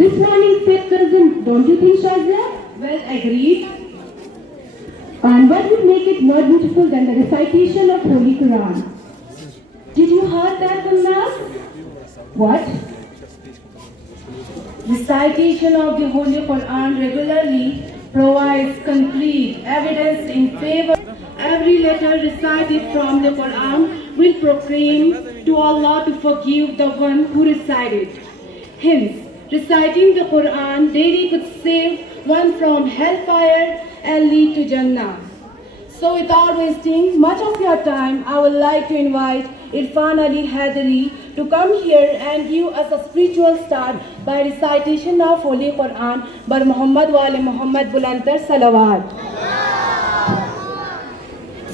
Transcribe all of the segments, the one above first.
This morning's fifth cousin, don't you think, Shazia? Well agreed. And what would make it more beautiful than the recitation of Holy Quran? Did you heard that from Nas? What? Recitation of the Holy Quran regularly provides concrete evidence in favor. Every letter recited from the Quran will proclaim to Allah to forgive the one who recited. Hence, reciting the Quran daily could save one from hellfire and lead to Jannah. So without wasting much of your time, I would like to invite Irfan Ali Haidari to come here and give us a spiritual start by recitation of Holy Quran by Muhammad wa ali Muhammad Bulantar Salawat.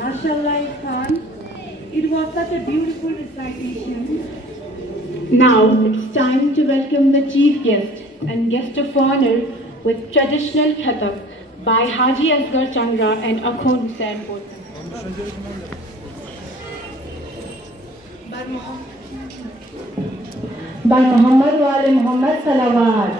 MashaAllah Irfan, it was such a beautiful recitation. Now it's time to welcome the chief guest and guest of honor with traditional khatab by Haji Asghar Changra and Akhon Hussain both. By Muhammad wa ali Muhammad Salawat.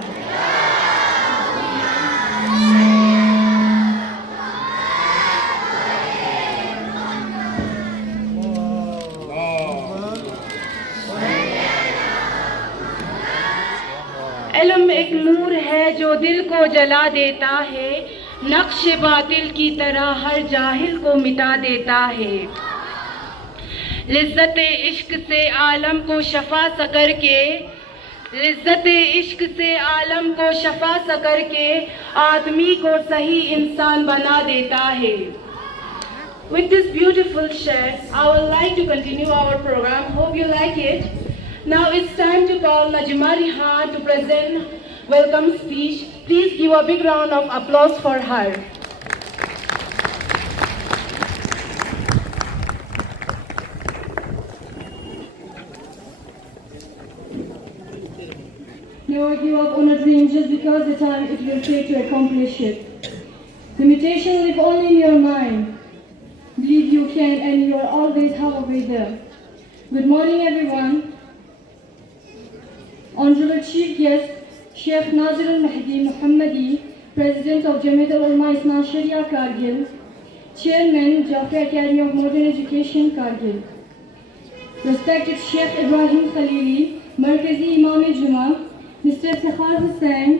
इल्म एक नूर है जो दिल को जला देता है, नक्श बातिल की तरह हर जाहिल को मिटा देता है। लिज्जत इश्क से आलम को शफा सकर के, लिज्जत इश्क से आलम को शफा सकर के आदमी को सही इंसान बना देता है। With this beautiful share, I would like to continue our program. Hope you like it. Now it's time to call Najma Rihan to present welcome speech. Please give a big round of applause for her. Never give up on a dream just because the time it will take to accomplish it. Limitation live only in your mind. Believe you can and you are always halfway there. Good morning everyone. Honorable Chief Guest, Sheikh Nazir al-Mahdi Muhammadi, President of Jamiat al-Ulama Isna Sharia Kargil, Chairman, Jafia Academy of Modern Education Kargil. Respected Sheikh Ibrahim Khalili, Markazi Imam Juma, Mr. Sakhar Hussain,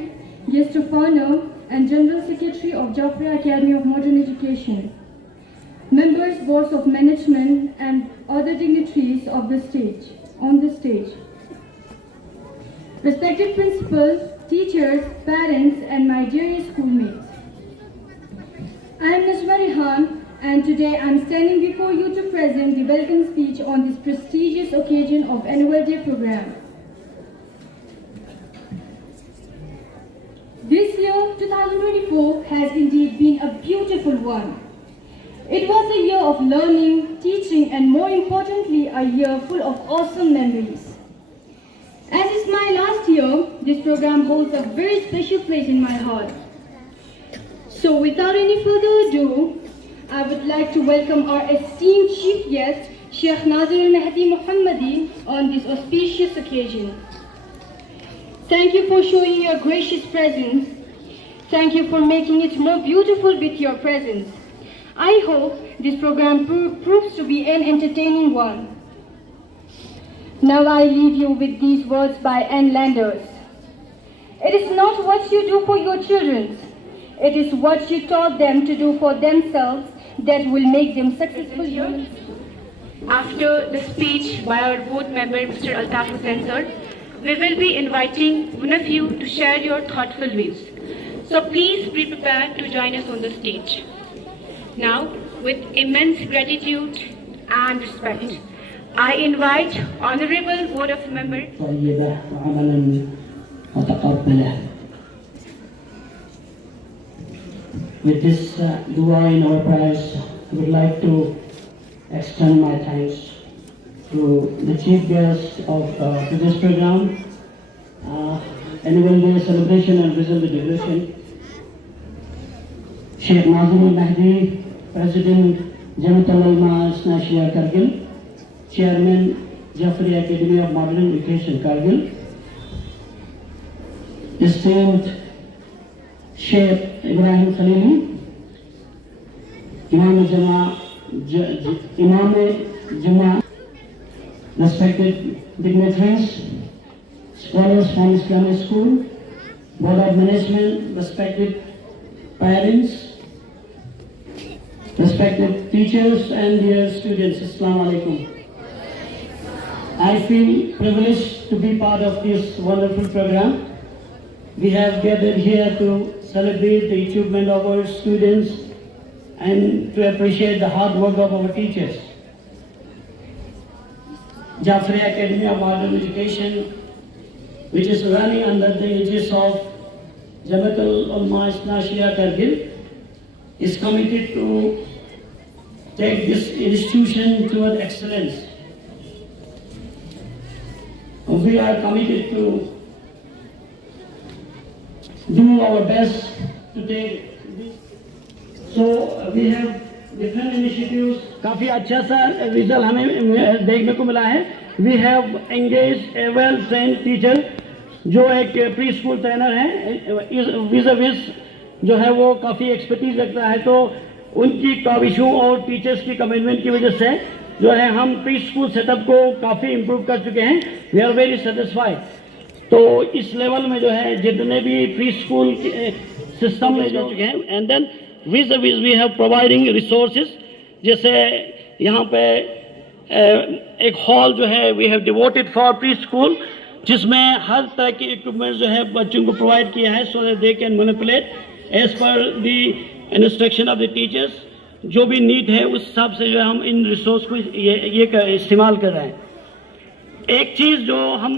Guest of Honor, and General Secretary of Jafia Academy of Modern Education. Members, Boards of Management, and other dignitaries of the stage, on the stage. Respected principals, teachers, parents, and my dear schoolmates. I am Najma Rihan, and today I am standing before you to present the welcome speech on this prestigious occasion of Annual Day program. This year, 2024, has indeed been a beautiful one. It was a year of learning, teaching, and more importantly, a year full of awesome memories. As it's my last year, this program holds a very special place in my heart. So without any further ado, I would like to welcome our esteemed chief guest, Sheikh Nazir Al-Mahdi Muhammadi, on this auspicious occasion. Thank you for showing your gracious presence. Thank you for making it more beautiful with your presence. I hope this program proves to be an entertaining one. Now I leave you with these words by Anne Landers. It is not what you do for your children, it is what you taught them to do for themselves that will make them successful humans. After the speech by our board member, Mr. Altaf Hussain sir, we will be inviting one of you to share your thoughtful views. So please be prepared to join us on the stage. Now, with immense gratitude and respect, I invite Honorable Board of Members. With this dua in our prayers, I would like to extend my thanks to the chief guest of today's program, Annual Day Celebration and Visual Devotion, Sheikh Nazir Al-Mahdi, President, Jamiat Al-Ulama Isna Shia Kargil, Chairman, Jafri Academy of Modern Education Kargil, esteemed Sheikh Ibrahim Khalili, Imam Jama, respected dignitaries, scholars from Islamic School, Board of Management, respected parents, respected teachers and dear students, Assalamu alaikum. I feel privileged to be part of this wonderful program. We have gathered here to celebrate the achievement of our students and to appreciate the hard work of our teachers. Jafri Academy of Modern Education, which is running under the aegis of Jamiat Al-Ulama Isna Shia Kargil, is committed to take this institution toward excellence. We are committed to do our best to take this. So we have different initiatives. काफी अच्छा सा result हमें देखने को मिला है. We have engaged a well-trained teacher जो एक प्री स्कूल ट्रेनर है. विज़ जो है वो काफी एक्सपर्टीज रखता है, तो उनकी काविशों और टीचर्स की कमिटमेंट की वजह से जो है हम प्री स्कूल सेटअप को काफी इम्प्रूव कर चुके हैं. We are very satisfied. तो इस लेवल में जो है जितने भी प्री स्कूल सिस्टम में जा चुके हैं, and then with we have providing resources. जैसे यहाँ पे एक हॉल जो है we have devoted for pre school, जिसमें हर तरह की इक्विपमेंट जो है बच्चों को प्रोवाइड किया है, so that they can manipulate as per the instruction of the teachers. जो भी नीड है उस हिसाब से जो है हम इन रिसोर्स को ये इस्तेमाल कर रहे हैं. एक चीज़ जो हम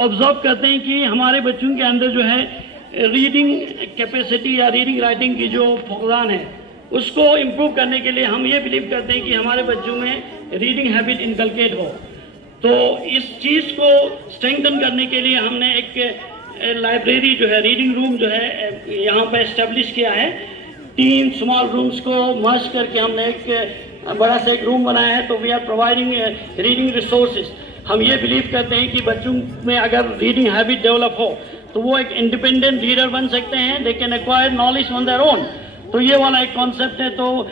ऑब्जर्व करते हैं कि हमारे बच्चों के अंदर जो है रीडिंग कैपेसिटी या रीडिंग राइटिंग की जो फुकदान है उसको इम्प्रूव करने के लिए हम ये बिलीव करते हैं कि हमारे बच्चों में रीडिंग हैबिट इनकलकेट हो. तो इस चीज़ को स्ट्रेंथन करने के लिए हमने एक लाइब्रेरी जो है, रीडिंग रूम जो है यहाँ पर इस्टेब्लिश किया है. 3 स्मॉल रूम्स को मर्ज करके हमने एक बड़ा सा एक रूम बनाया है. तो we are providing reading resources. हम ये बिलीव करते हैं कि बच्चों में अगर रीडिंग हैबिट डेवलप हो तो वो एक इंडिपेंडेंट रीडर बन सकते हैं. They can acquire knowledge on their own. तो ये वाला एक कॉन्सेप्ट है. तो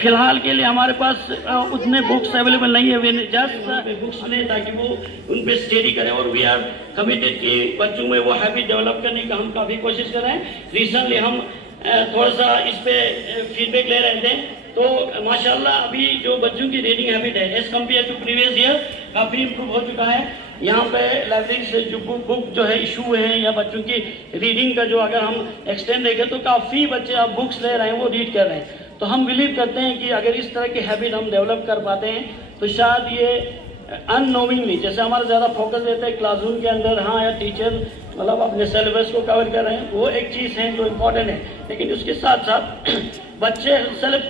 फिलहाल के लिए हमारे पास उतने बुक्स अवेलेबल नहीं है. वे जस्ट बुक्स लें ताकि वो उन पर स्टडी करें. और वी आर कमिटेड कि बच्चों में वो हैबिट डेवलप करने का हम काफ़ी कोशिश कर रहे हैं. रिसेंटली हम थोड़ा सा इस पे फीडबैक ले रहे थे. तो माशाल्लाह अभी जो बच्चों की रीडिंग हैबिट है as compare to previous year काफ़ी इम्प्रूव हो चुका है. यहाँ पे लाइब्रेरी से जो बुक जो है इशू हुए हैं या बच्चों की रीडिंग का जो अगर हम एक्सटेंड देखें तो काफ़ी बच्चे अब बुक्स ले रहे हैं, वो रीड कर रहे हैं. तो हम बिलीव करते हैं कि अगर इस तरह की हैबिट हम डेवलप कर पाते हैं तो शायद ये अननोविंगली, जैसे हमारा ज़्यादा फोकस रहता है क्लासरूम के अंदर, हाँ या टीचर मतलब अपने सिलेबस को कवर कर रहे हैं, वो एक चीज़ है जो इम्पोर्टेंट है, लेकिन उसके साथ साथ बच्चे सेल्फ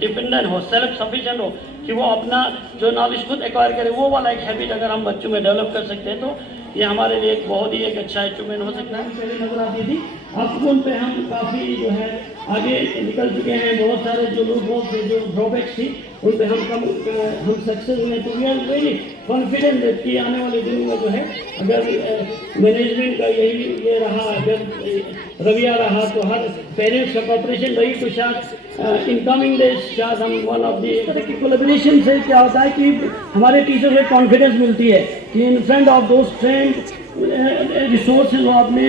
डिपेंडेंट हो, सेल्फ सफिशिएंट हो, कि वो अपना जो नॉलेज खुद एक्वायर करे, वो वाला एक हैबिट अगर हम बच्चों में डेवलप कर सकते हैं तो ये हमारे लिए एक बहुत ही एक अच्छा अचीवमेंट हो सकता है। पहले नजर आती थी, अब फोन पे हम काफ़ी जो है आगे निकल चुके हैं। बहुत सारे जो लोग जो ड्रॉबैक्स थी उन पे हम सक्सेस हुए, तो वी आर वेरी कॉन्फिडेंट कि आने वाले दिनों में जो है अगर मैनेजमेंट का ये रहा, अगर रवैया रहा, तो हर पेरेंट्स का कॉपरेशन रही, तो शायद इन कमिंग डेज शायद हम वन ऑफ दी कोलैबोरेशन से क्या होता है कि हमारे टीचर को कॉन्फिडेंस मिलती है कि इन फ्रंट ऑफ दोस्त फ्रेंड रिसोर्सेज वो अपने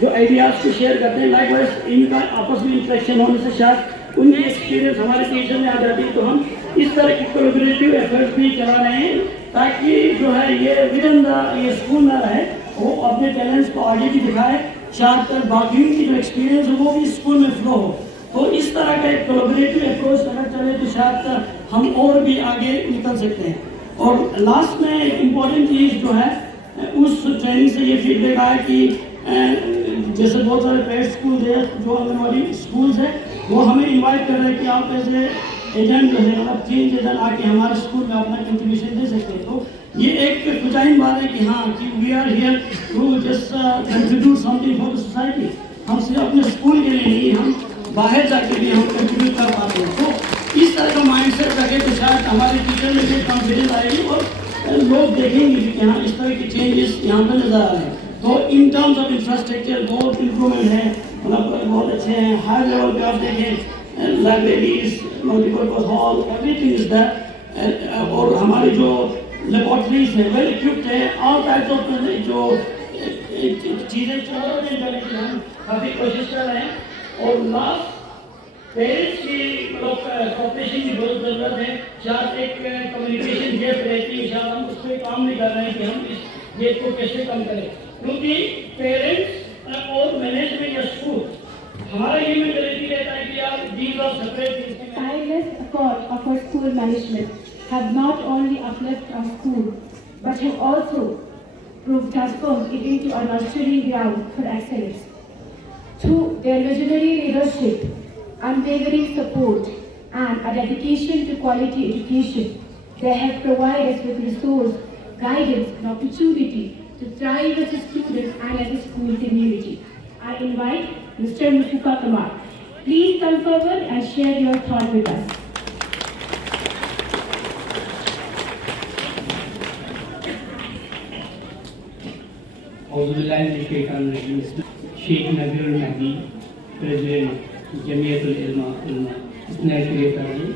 जो आइडियाज़ को शेयर करते हैं, लाइकवाइज इनका आपस में इंटरेक्शन होने से शायद उनकी एक्सपीरियंस हमारे टीचर में आ जाती है। तो हम इस तरह की कोलैबोरेटिव एफर्ट्स भी चला रहे हैं ताकि जो है ये विदिन ये स्कूल में रहे, वो अपने टैलेंट्स को आगे भी दिखाए, शायद बाकियों की जो एक्सपीरियंस है वो भी स्कूल में फ्लो हो। तो इस तरह का एक कोलैबोरेटिव अप्रोच अगर चले तो शायद हम और भी आगे निकल सकते हैं। और लास्ट में एक इम्पॉर्टेंट चीज़ जो है उस ट्रेनिंग से ये फीडबैक आया कि जैसे बहुत सारे पेड स्कूल है, जो आंगनवाड़ी स्कूल्स हैं, वो हमें इनवाइट कर रहे हैं कि आप ऐसे एजेंट जो है मतलब चेंज एजेंट आके हमारे स्कूल में अपना कंट्रीब्यूशन दे सकते हैं। तो ये एक खुशाइन बात है कि हाँ कि we are here to just contribute something for the society. हम सिर्फ अपने स्कूल के लिए नहीं, हम बाहर जाके भी हम कंट्रीब्यूट कर पाते हैं। तो इस तरह का माइंड सेट रखे तो शायद हमारे टीचर में भी कॉन्फिडेंस आएगी और लोग देखेंगे कि हाँ इस तरह के चेंजेस यहाँ पर नजर आ रहे हैं। तो इन टर्म्स ऑफ इंफ्रास्ट्रक्चर बहुत इम्प्रूवमेंट है, मतलब बहुत अच्छे हैं। हाई लेवल पे आप देखें libraries, multipurpose hall, everything is that. और हमारी जो लेबोरेटरीज है वेल इक्विप्ड है, ऑल टाइप्स ऑफ जो चीज़ें करने की हम काफ़ी कोशिश कर रहे हैं। और लास्ट पेरेंट्स की मतलब कॉपरेशन की बहुत ज़रूरत है। शायद एक कम्युनिकेशन गैप रहती है, शायद हम उस पर काम नहीं कर रहे हैं कि हम इस गैप को कैसे कम करें, क्योंकि पेरेंट्स और मैनेजमेंट या स्कूल हमारा ये मेंटालिटी रहता है कि यार these are separate things. Tireless effort of our school management have not only uplifted our school, but have also transformed it into a nurturing ground for excellence. Through their visionary leadership, unwavering support, and a dedication to quality education, they have provided us with resource, guidance, and opportunity to thrive as a student and as a school community. I invite Mr. Mustafa Kamal. Please come forward and share your thought with us. Sheikh Nazirul Mahdi, President, Jamiatul Ulama, National Academy,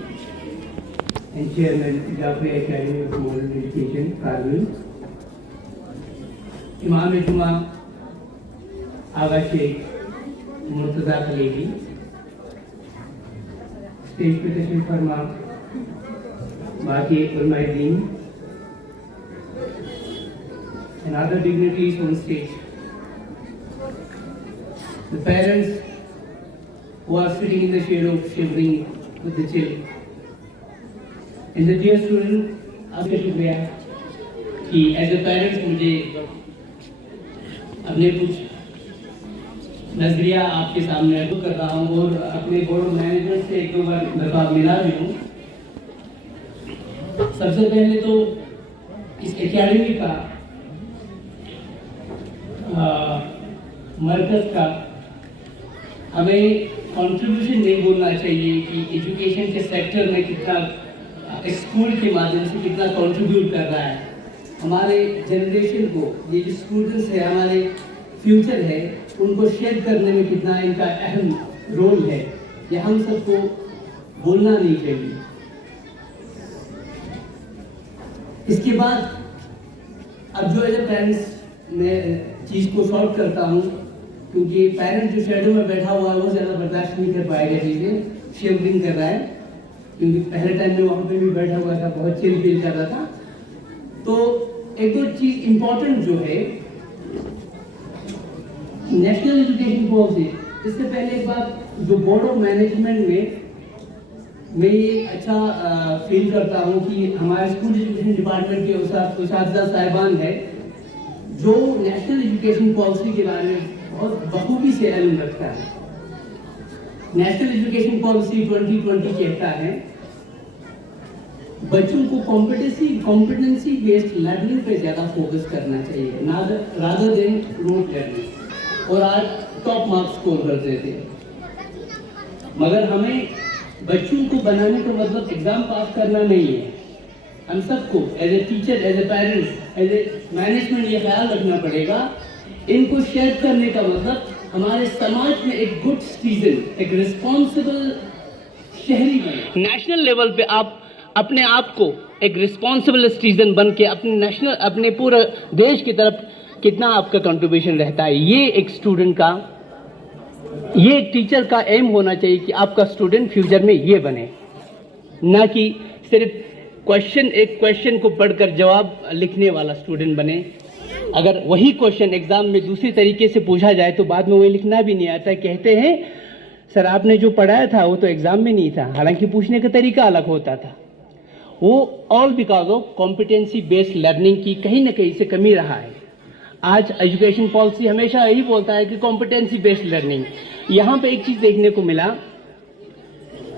and Chairman, Jafri Academy of Modern Education, Karbul. Imam Juma, Aga Sheikh, Murtaza Khaleji, Stage Petition Farma, Baki Ulmaideen, and other dignitaries on stage. The parents who are sitting in the shade of shivering with the chill. And the dear student, आपका शुक्रिया कि as a parents मुझे अपने कुछ नजरिया आपके सामने रखू कर रहा हूँ और अपने बोर्ड मैनेजमेंट से एक दो दफा मिला भी हूँ। सबसे पहले तो इस एकेडमी का मरकज का हमें कंट्रीब्यूशन नहीं बोलना चाहिए कि एजुकेशन के सेक्टर में कितना स्कूल के माध्यम से कितना कंट्रीब्यूट कर रहा है। हमारे जनरेशन को, ये जो स्टूडेंट्स है, हमारे फ्यूचर है, उनको शेयर करने में कितना इनका अहम रोल है, ये हम सबको बोलना नहीं चाहिए। इसके बाद अब जो है पेरेंट्स मैं चीज़ को सॉल्व करता हूँ, क्योंकि पेरेंट जो शेडो में बैठा हुआ है वो ज़्यादा बर्दाश्त नहीं कर पाएगा चीज़ें, शेवरिंग कर रहा है, क्योंकि पहले टाइम में वहाँ पे भी बैठा हुआ था, बहुत चिल फील कर रहा था। तो एक दो चीज़ इम्पोर्टेंट जो है नेशनल एजुकेशन पॉलिसी, इससे पहले एक बात, जो बोर्ड ऑफ मैनेजमेंट में मैं ये अच्छा फील करता हूँ कि हमारे स्कूल एजुकेशन डिपार्टमेंट के उस्ताद साहिबान है जो नेशनल एजुकेशन पॉलिसी के बारे में बहुत बखूबी से इल्म रखता है। नेशनल एजुकेशन पॉलिसी 2020 कहता है बच्चों को कॉम्पिटेंसी बेस्ड लर्निंग पे ज़्यादा फोकस करना चाहिए रादर देन रोट लर्निंग, और आज टॉप मार्क्स स्कोर करते थे। मगर हमें बच्चों को बनाने का मतलब एग्जाम पास करना नहीं है। हम सबको as a teacher, as a parents, as a management ये ख्याल रखना पड़ेगा, इनको शेयर करने का मतलब हमारे समाज में एक गुड सिटीजन, एक रिस्पॉन्सिबल शहरी बने। नेशनल लेवल पे आप अपने आप को एक रिस्पॉन्सिबल सिटीजन बन के अपने पूरे देश की तरफ कितना आपका कंट्रीब्यूशन रहता है, ये एक स्टूडेंट का, ये एक टीचर का एम होना चाहिए कि आपका स्टूडेंट फ्यूचर में ये बने, ना कि सिर्फ एक क्वेश्चन को पढ़कर जवाब लिखने वाला स्टूडेंट बने। अगर वही क्वेश्चन एग्जाम में दूसरी तरीके से पूछा जाए तो बाद में वही लिखना भी नहीं आता। कहते हैं सर आपने जो पढ़ाया था वो तो एग्जाम में नहीं था, हालांकि पूछने का तरीका अलग होता था। वो all because of competency based learning की कहीं ना कहीं से कमी रहा है। आज एजुकेशन पॉलिसी हमेशा यही बोलता है कि कॉम्पिटेंसी बेस्ड लर्निंग। यहाँ पे एक चीज देखने को मिला,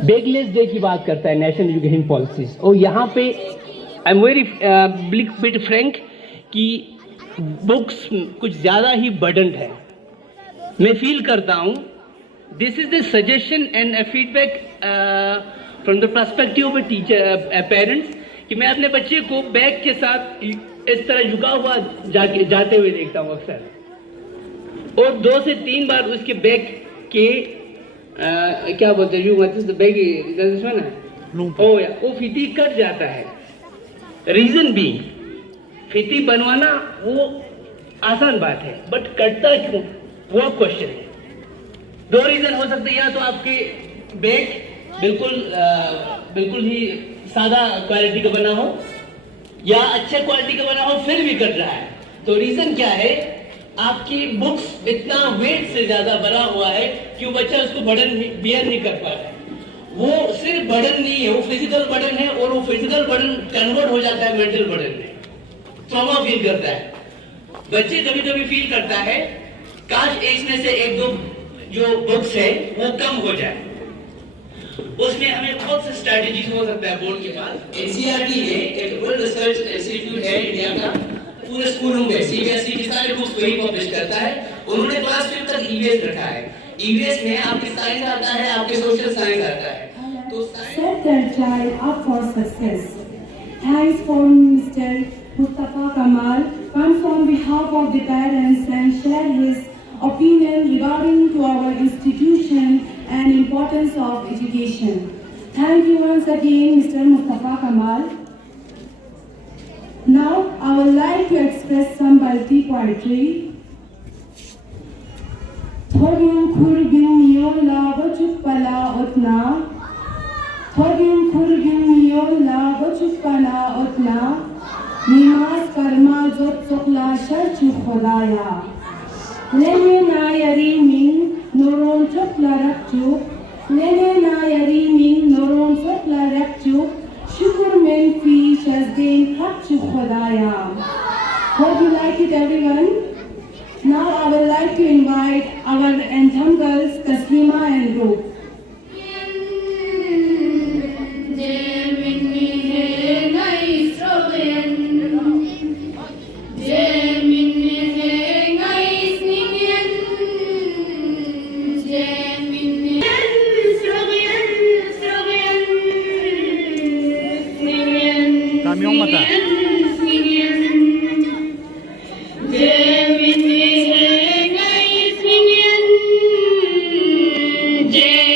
बैगलेस डे की बात करता है नेशनल एजुकेशन पॉलिसीज, और यहाँ पे I am very bit Frank कि बुक्स कुछ ज़्यादा ही बर्डन्ड है। मैं फील करता हूँ this is the suggestion and feedback from the perspective of teacher parents कि मैं अपने बच्चे को बैग के साथ इस तरह झुका हुआ जाते हुए देखता हूँ अक्सर, और 2 से 3 बार उसके बैग के क्या बोलते हैं वो फीती कट जाता है। रीजन भी फीती बनवाना वो आसान बात है, बट कटता क्यों वो क्वेश्चन है। 2 रीजन हो सकते हैं, या तो आपके बैग बिल्कुल ही सादा क्वालिटी का बना हो, या अच्छे क्वालिटी का बना हो फिर भी कट रहा है। तो रीजन क्या है, आपकी बुक्स इतना वेट से ज्यादा बना हुआ है कि वो बच्चा उसको बर्डन बियर नहीं कर पा रहा है। वो सिर्फ बर्डन नहीं है, वो फिजिकल बर्डन है, और वो फिजिकल बर्डन कन्वर्ट हो जाता है मेंटल बर्डन में, ट्रॉमा फील करता है। बच्चे कभी कभी फील करता है काश इसमें से 1-2 जो बुक्स है वो कम हो जाए। उसमें हमें बहुत से स्ट्रेटेजीज हो सकता है बोर्ड के पास। एनसीईआरटी ने एक वर्ल्ड रिसर्च इंस्टीट्यूट है इंडिया का, पूरे स्कूलों में सीबीएसई की सारे बुक्स वही पब्लिश करता है। उन्होंने क्लास 5 तक ईवीएस रखा है। ईवीएस में आपके साइंस आता है, आपके सोशल साइंस आता है। तो set their child up for success. Thanks for Mr. Mustafa Kamal comes on behalf of the parents and share his opinion regarding to our institution and importance of education. Thank you once again, Mr. Mustafa Kamal. Now, I would like to express some Balti poetry. Thogim khurgim yola bachuk pala utna. Thogim khurgim yola bachuk pala utna. Nimas karma jot sokla sharchu khodaya. Lene na yari min noron chokla rakchu. Lene na yari min noron chokla rakchu. Shukur men fish has been Hakchu Khodaya. Hope you like it, everyone. Now I would like to invite our anthem girls Taslima and Rup. Jai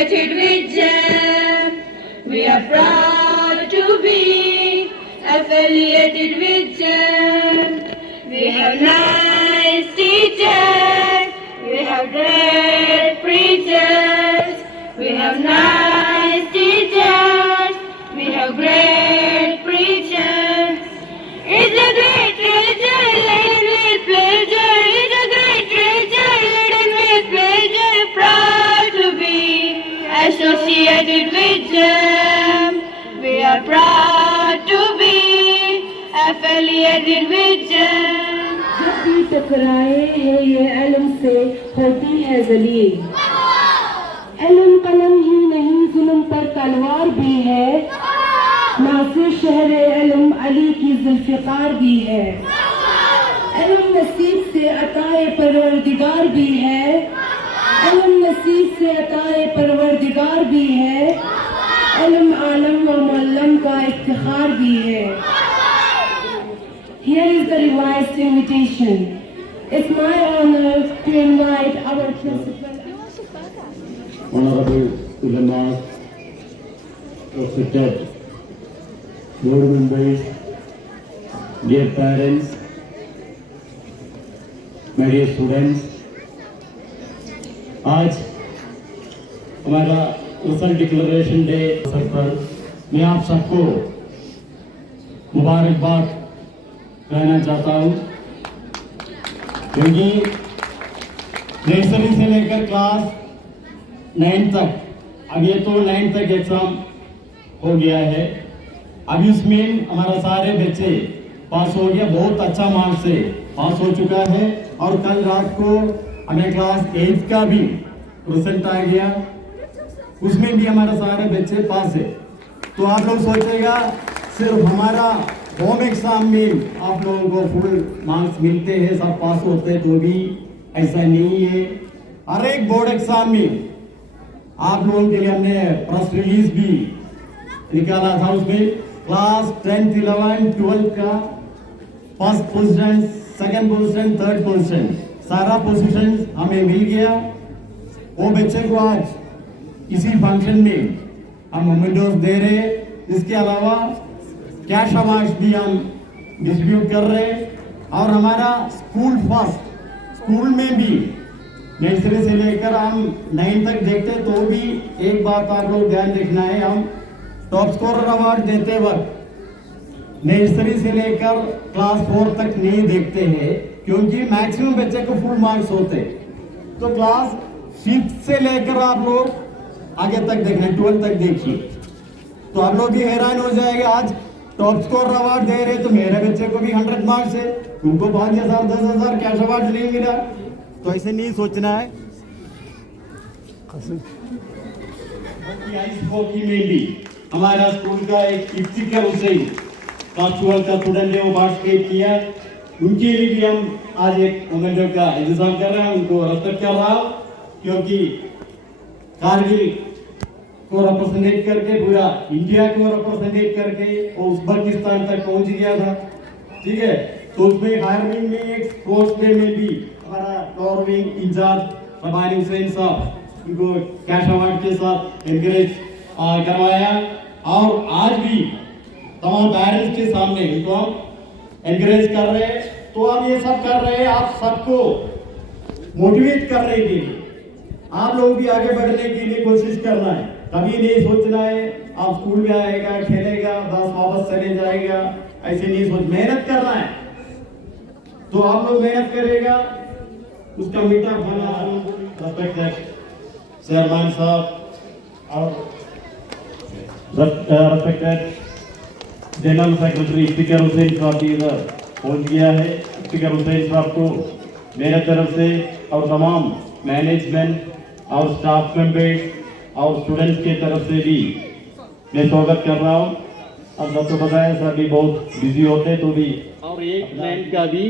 affiliated with JAM. We are proud to be affiliated with JAM. We have nice teachers. We have great preachers. We have nice teachers. We have great preachers. It's a great treasure, laden with pleasure. It's a great treasure, laden with pleasure. Proud to be associated with JAM. We are proud to be affiliated with JAM. जब भी टकराए हैं ये इल्म से होती है जलील। इल्म कलम ही नहीं जुल्म पर तलवार भी है, नासिर शहर इल्म अली की जुल्फ़िकार भी है। इल्म नसीब से अताए परवरदिगार भी है, इल्म नसीब से अताए परवरदिगार भी है, इल्म आलम व मुअल्लम का इफ्तिखार भी है। Here is the revised invitation. It's my honor to invite our principal. Honorable Ulama, respected board members, dear parents, my dear students, आज हमारा रिजल्ट डिक्लेरेशन डे अवसर पर मैं आप सबको मुबारकबाद कहना चाहता हूँ, क्योंकि नर्सरी से लेकर क्लास 9 तक, अब ये तो 9 तक एग्जाम हो गया है, अब इसमें हमारा सारे बच्चे पास हो गया, बहुत अच्छा मार्क्स से पास हो चुका है। और कल रात को हमें क्लास 8 का भी रिजल्ट आ गया, उसमें भी हमारे सारे बच्चे पास है। तो आप लोग सोचेगा सिर्फ हमारा होम एग्जाम में आप लोगों को फुल मार्क्स मिलते हैं, सब पास होते हैं, तो भी ऐसा नहीं है। हर एक बोर्ड एग्जाम में आप लोगों के लिए हमने प्रेस रिलीज भी निकाला था, उसमें क्लास 10th 11th 12th का first position, second position, third position, सारा पोजीशन हमें मिल गया। वो बच्चे को आज इसी फंक्शन में हम मोमेंटोस दे रहे। इसके अलावा कैश अवार्ड भी हम डिस्ट्रीब्यूट कर रहे हैं। और हमारा स्कूल फर्स्ट, स्कूल में भी नर्सरी से लेकर हम 9 तक देखते, तो भी एक बात आप लोग ध्यान रखना है, हम टॉप स्कोरर अवार्ड देते वक्त नर्सरी से लेकर क्लास 4 तक नहीं देखते हैं, क्योंकि मैक्सिमम बच्चे को फुल मार्क्स होते। तो क्लास 5th से लेकर आप लोग आगे तक देखना, 12 तक देखिए, तो आप लोग भी हैरान हो जाएंगे। आज टॉप स्कोर अवार्ड दे रहे, तो मेरे बच्चे को भी 100 मार्क्स है, उनको 5,000 10,000 कैश अवार्ड नहीं मिला, तो ऐसे नहीं सोचना है। आइस हॉकी में भी हमारा स्कूल का एक इफ्तिकार हुसैन क्लास 12 का स्टूडेंट है, वो पार्टिसिपेट किया, उनके लिए भी हम आज एक मोमेंटो का इंतजाम कर रहे हैं, उनको रेस्पेक्ट कर रहा हूँ, क्योंकि कारगिल को रिप्रेजेंट करके पूरा इंडिया को रिप्रेजेंट करके वो उज्बेकिस्तान तक पहुंच गया था, ठीक है। तो उसमें फायरविंग में एक स्पोर्ट्स डे में भी हमारा टॉरविंग इंचार्ज रबानी हुसैन साहब उनको कैश अवार्ड के साथ एनकरेज करवाया। और आज भी तमाम पेरेंट्स के सामने उनको हम एनकरेज कर रहे हैं। तो हम ये सब कर रहे हैं आप सबको मोटिवेट करने के लिए, आप लोग भी आगे बढ़ने के लिए कोशिश करना है। कभी नहीं सोचना है आप स्कूल में आएगा, खेलेगा, बस वापस चले जाएगा, ऐसे नहीं सोच, मेहनत करना है। तो आप लोग मेहनत करेगा, उसका मीठा फल रेस्पेक्टेड चेयरमैन साहब और respected general secretary Iftikhar Hussain साहब भी इधर पहुंच गया है। इफ्तिकार हुसैन साहब को मेरे तरफ से और तमाम मैनेजमेंट और स्टाफ मेंबर्स और स्टूडेंट्स के तरफ से भी मैं स्वागत कर रहा हूँ। अब सबको पता है सर भी बहुत बिजी होते हैं, तो भी और एक लैंड का भी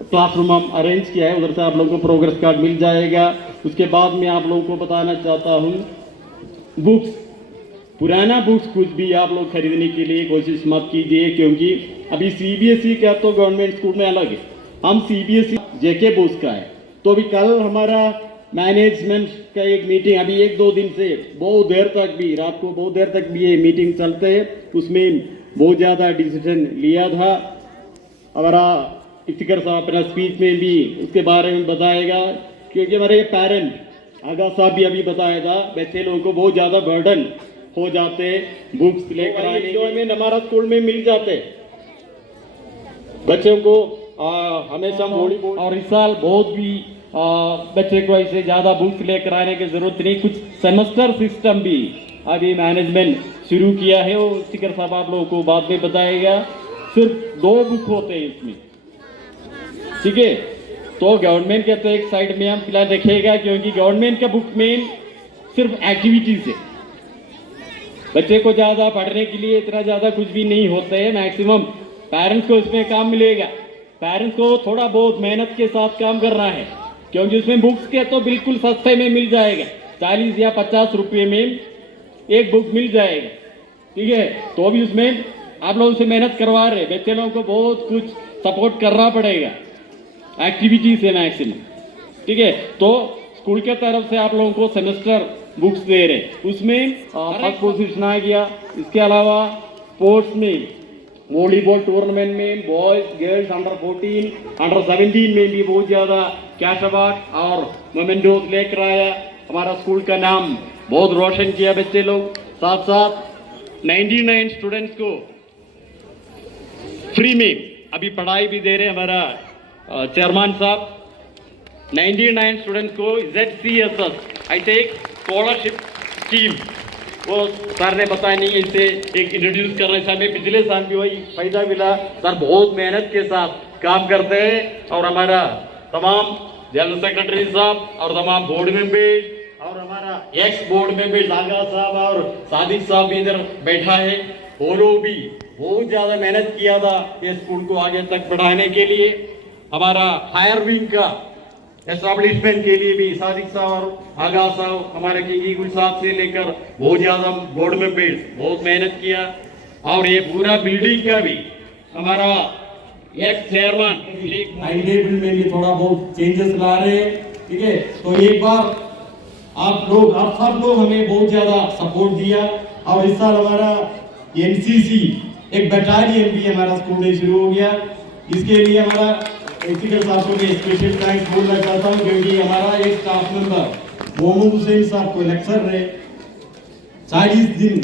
क्लासरूम हम अरेंज किया है, उधर से आप लोगों को प्रोग्रेस कार्ड मिल जाएगा। उसके बाद मैं आप लोगों को बताना चाहता हूँ, बुक्स, पुराना बुक्स कुछ भी आप लोग खरीदने के लिए कोशिश मत कीजिए, क्योंकि अभी सीबीएसई का तो गवर्नमेंट स्कूल में अलग है, हम सीबीएसई जेके बुक्स का है। तो अभी कल हमारा मैनेजमेंट का एक मीटिंग अभी 1-2 दिन से बहुत देर तक भी रात को बहुत देर तक भी ये मीटिंग चलते है, उसमें बहुत ज़्यादा डिसीजन लिया था। हमारा स्पीकर साहब अपना स्पीच में भी उसके बारे में बताएगा, क्योंकि हमारे पेरेंट आगा साहब भी अभी बताया था, बच्चे लोगों को बहुत ज़्यादा बर्डन हो जाते, बुक्स लेकर आने में हमारा स्कूल में मिल जाते बच्चों को हमेशा वॉलीबॉल। और इस साल बहुत भी बच्चे को ऐसे ज़्यादा बुक्स लेकर आने की ज़रूरत नहीं, कुछ सेमेस्टर सिस्टम भी अभी मैनेजमेंट शुरू किया है, वो स्पीकर साहब आप लोगों को बाद में बताएगा। सिर्फ 2 बुक होते हैं इसमें, ठीक है। तो गवर्नमेंट के तो एक साइड में हम फिलहाल रखेगा, क्योंकि गवर्नमेंट का बुक में सिर्फ एक्टिविटीज है, बच्चे को ज़्यादा पढ़ने के लिए इतना ज़्यादा कुछ भी नहीं होता है। मैक्सिमम पेरेंट्स को इसमें काम मिलेगा, पेरेंट्स को थोड़ा बहुत मेहनत के साथ काम करना है, क्योंकि उसमें बुक्स के तो बिल्कुल सस्ते में मिल जाएगा, 40 या 50 रुपये में एक बुक मिल जाएगा, ठीक है। तो भी उसमें आप लोगों से मेहनत करवा रहे, बच्चे लोगों को बहुत कुछ सपोर्ट करना पड़ेगा, एक्टिविटीज है मैक्सिमम, ठीक है। तो स्कूल के तरफ से आप लोगों को सेमेस्टर बुक्स दे रहे, उसमें फर्स्ट पोजीशन आ गया। इसके अलावा स्पोर्ट्स में वॉलीबॉल टूर्नामेंट में बॉयज गर्ल्स अंडर 14 अंडर 17 में भी बहुत ज़्यादा कैश अवार्ड और मोमेंटोस लेकर आया, हमारा स्कूल का नाम बहुत रोशन किया बच्चे लोग। साथ साथ 99 स्टूडेंट्स को फ्री में अभी पढ़ाई भी दे रहे हमारा चेयरमैन साहब। 99 स्टूडेंट्स को ZCSS ऐसे एक स्कॉलरशिप स्कीम वो सर ने बताया नहीं, इसे एक इंट्रोड्यूस करना चाहिए। हमें पिछले साल भी वही फायदा मिला, सर बहुत मेहनत के साथ काम करते हैं। और हमारा तमाम जनरल सेक्रेटरी साहब और तमाम बोर्ड मेंबर्स और हमारा एक्स बोर्ड मेंबर्स आगा साहब और सादिक साहब भी इधर बैठा है, वो लोग भी बहुत ज़्यादा मेहनत किया था इस स्कूल को आगे तक बढ़ाने के लिए। हमारा हायर विंग का एस्टैब्लिशमेंट के लिए भी सादिक साहब और आगा साहब हमारे किंगी साहब से लेकर बहुत ज़्यादा बोर्ड मेंबर्स बहुत मेहनत किया। और ये पूरा बिल्डिंग का भी हमारा एक्स चेयरमैन टाइम में भी थोड़ा बहुत चेंजेस ला रहे हैं, ठीक है। तो एक बार आप सब लोग हमें बहुत ज़्यादा सपोर्ट दिया। और इस साल हमारा NCC एक बटालियन भी हमारा स्कूल में शुरू हो गया, इसके लिए हमारा स्पीकर साहब को मैं स्पेशल थैंक्स बोलना चाहता हूँ, क्योंकि हमारा एक स्टाफ मेंबर मोहम्मद हुसैन साहब को लेक्चर रहे 40 दिन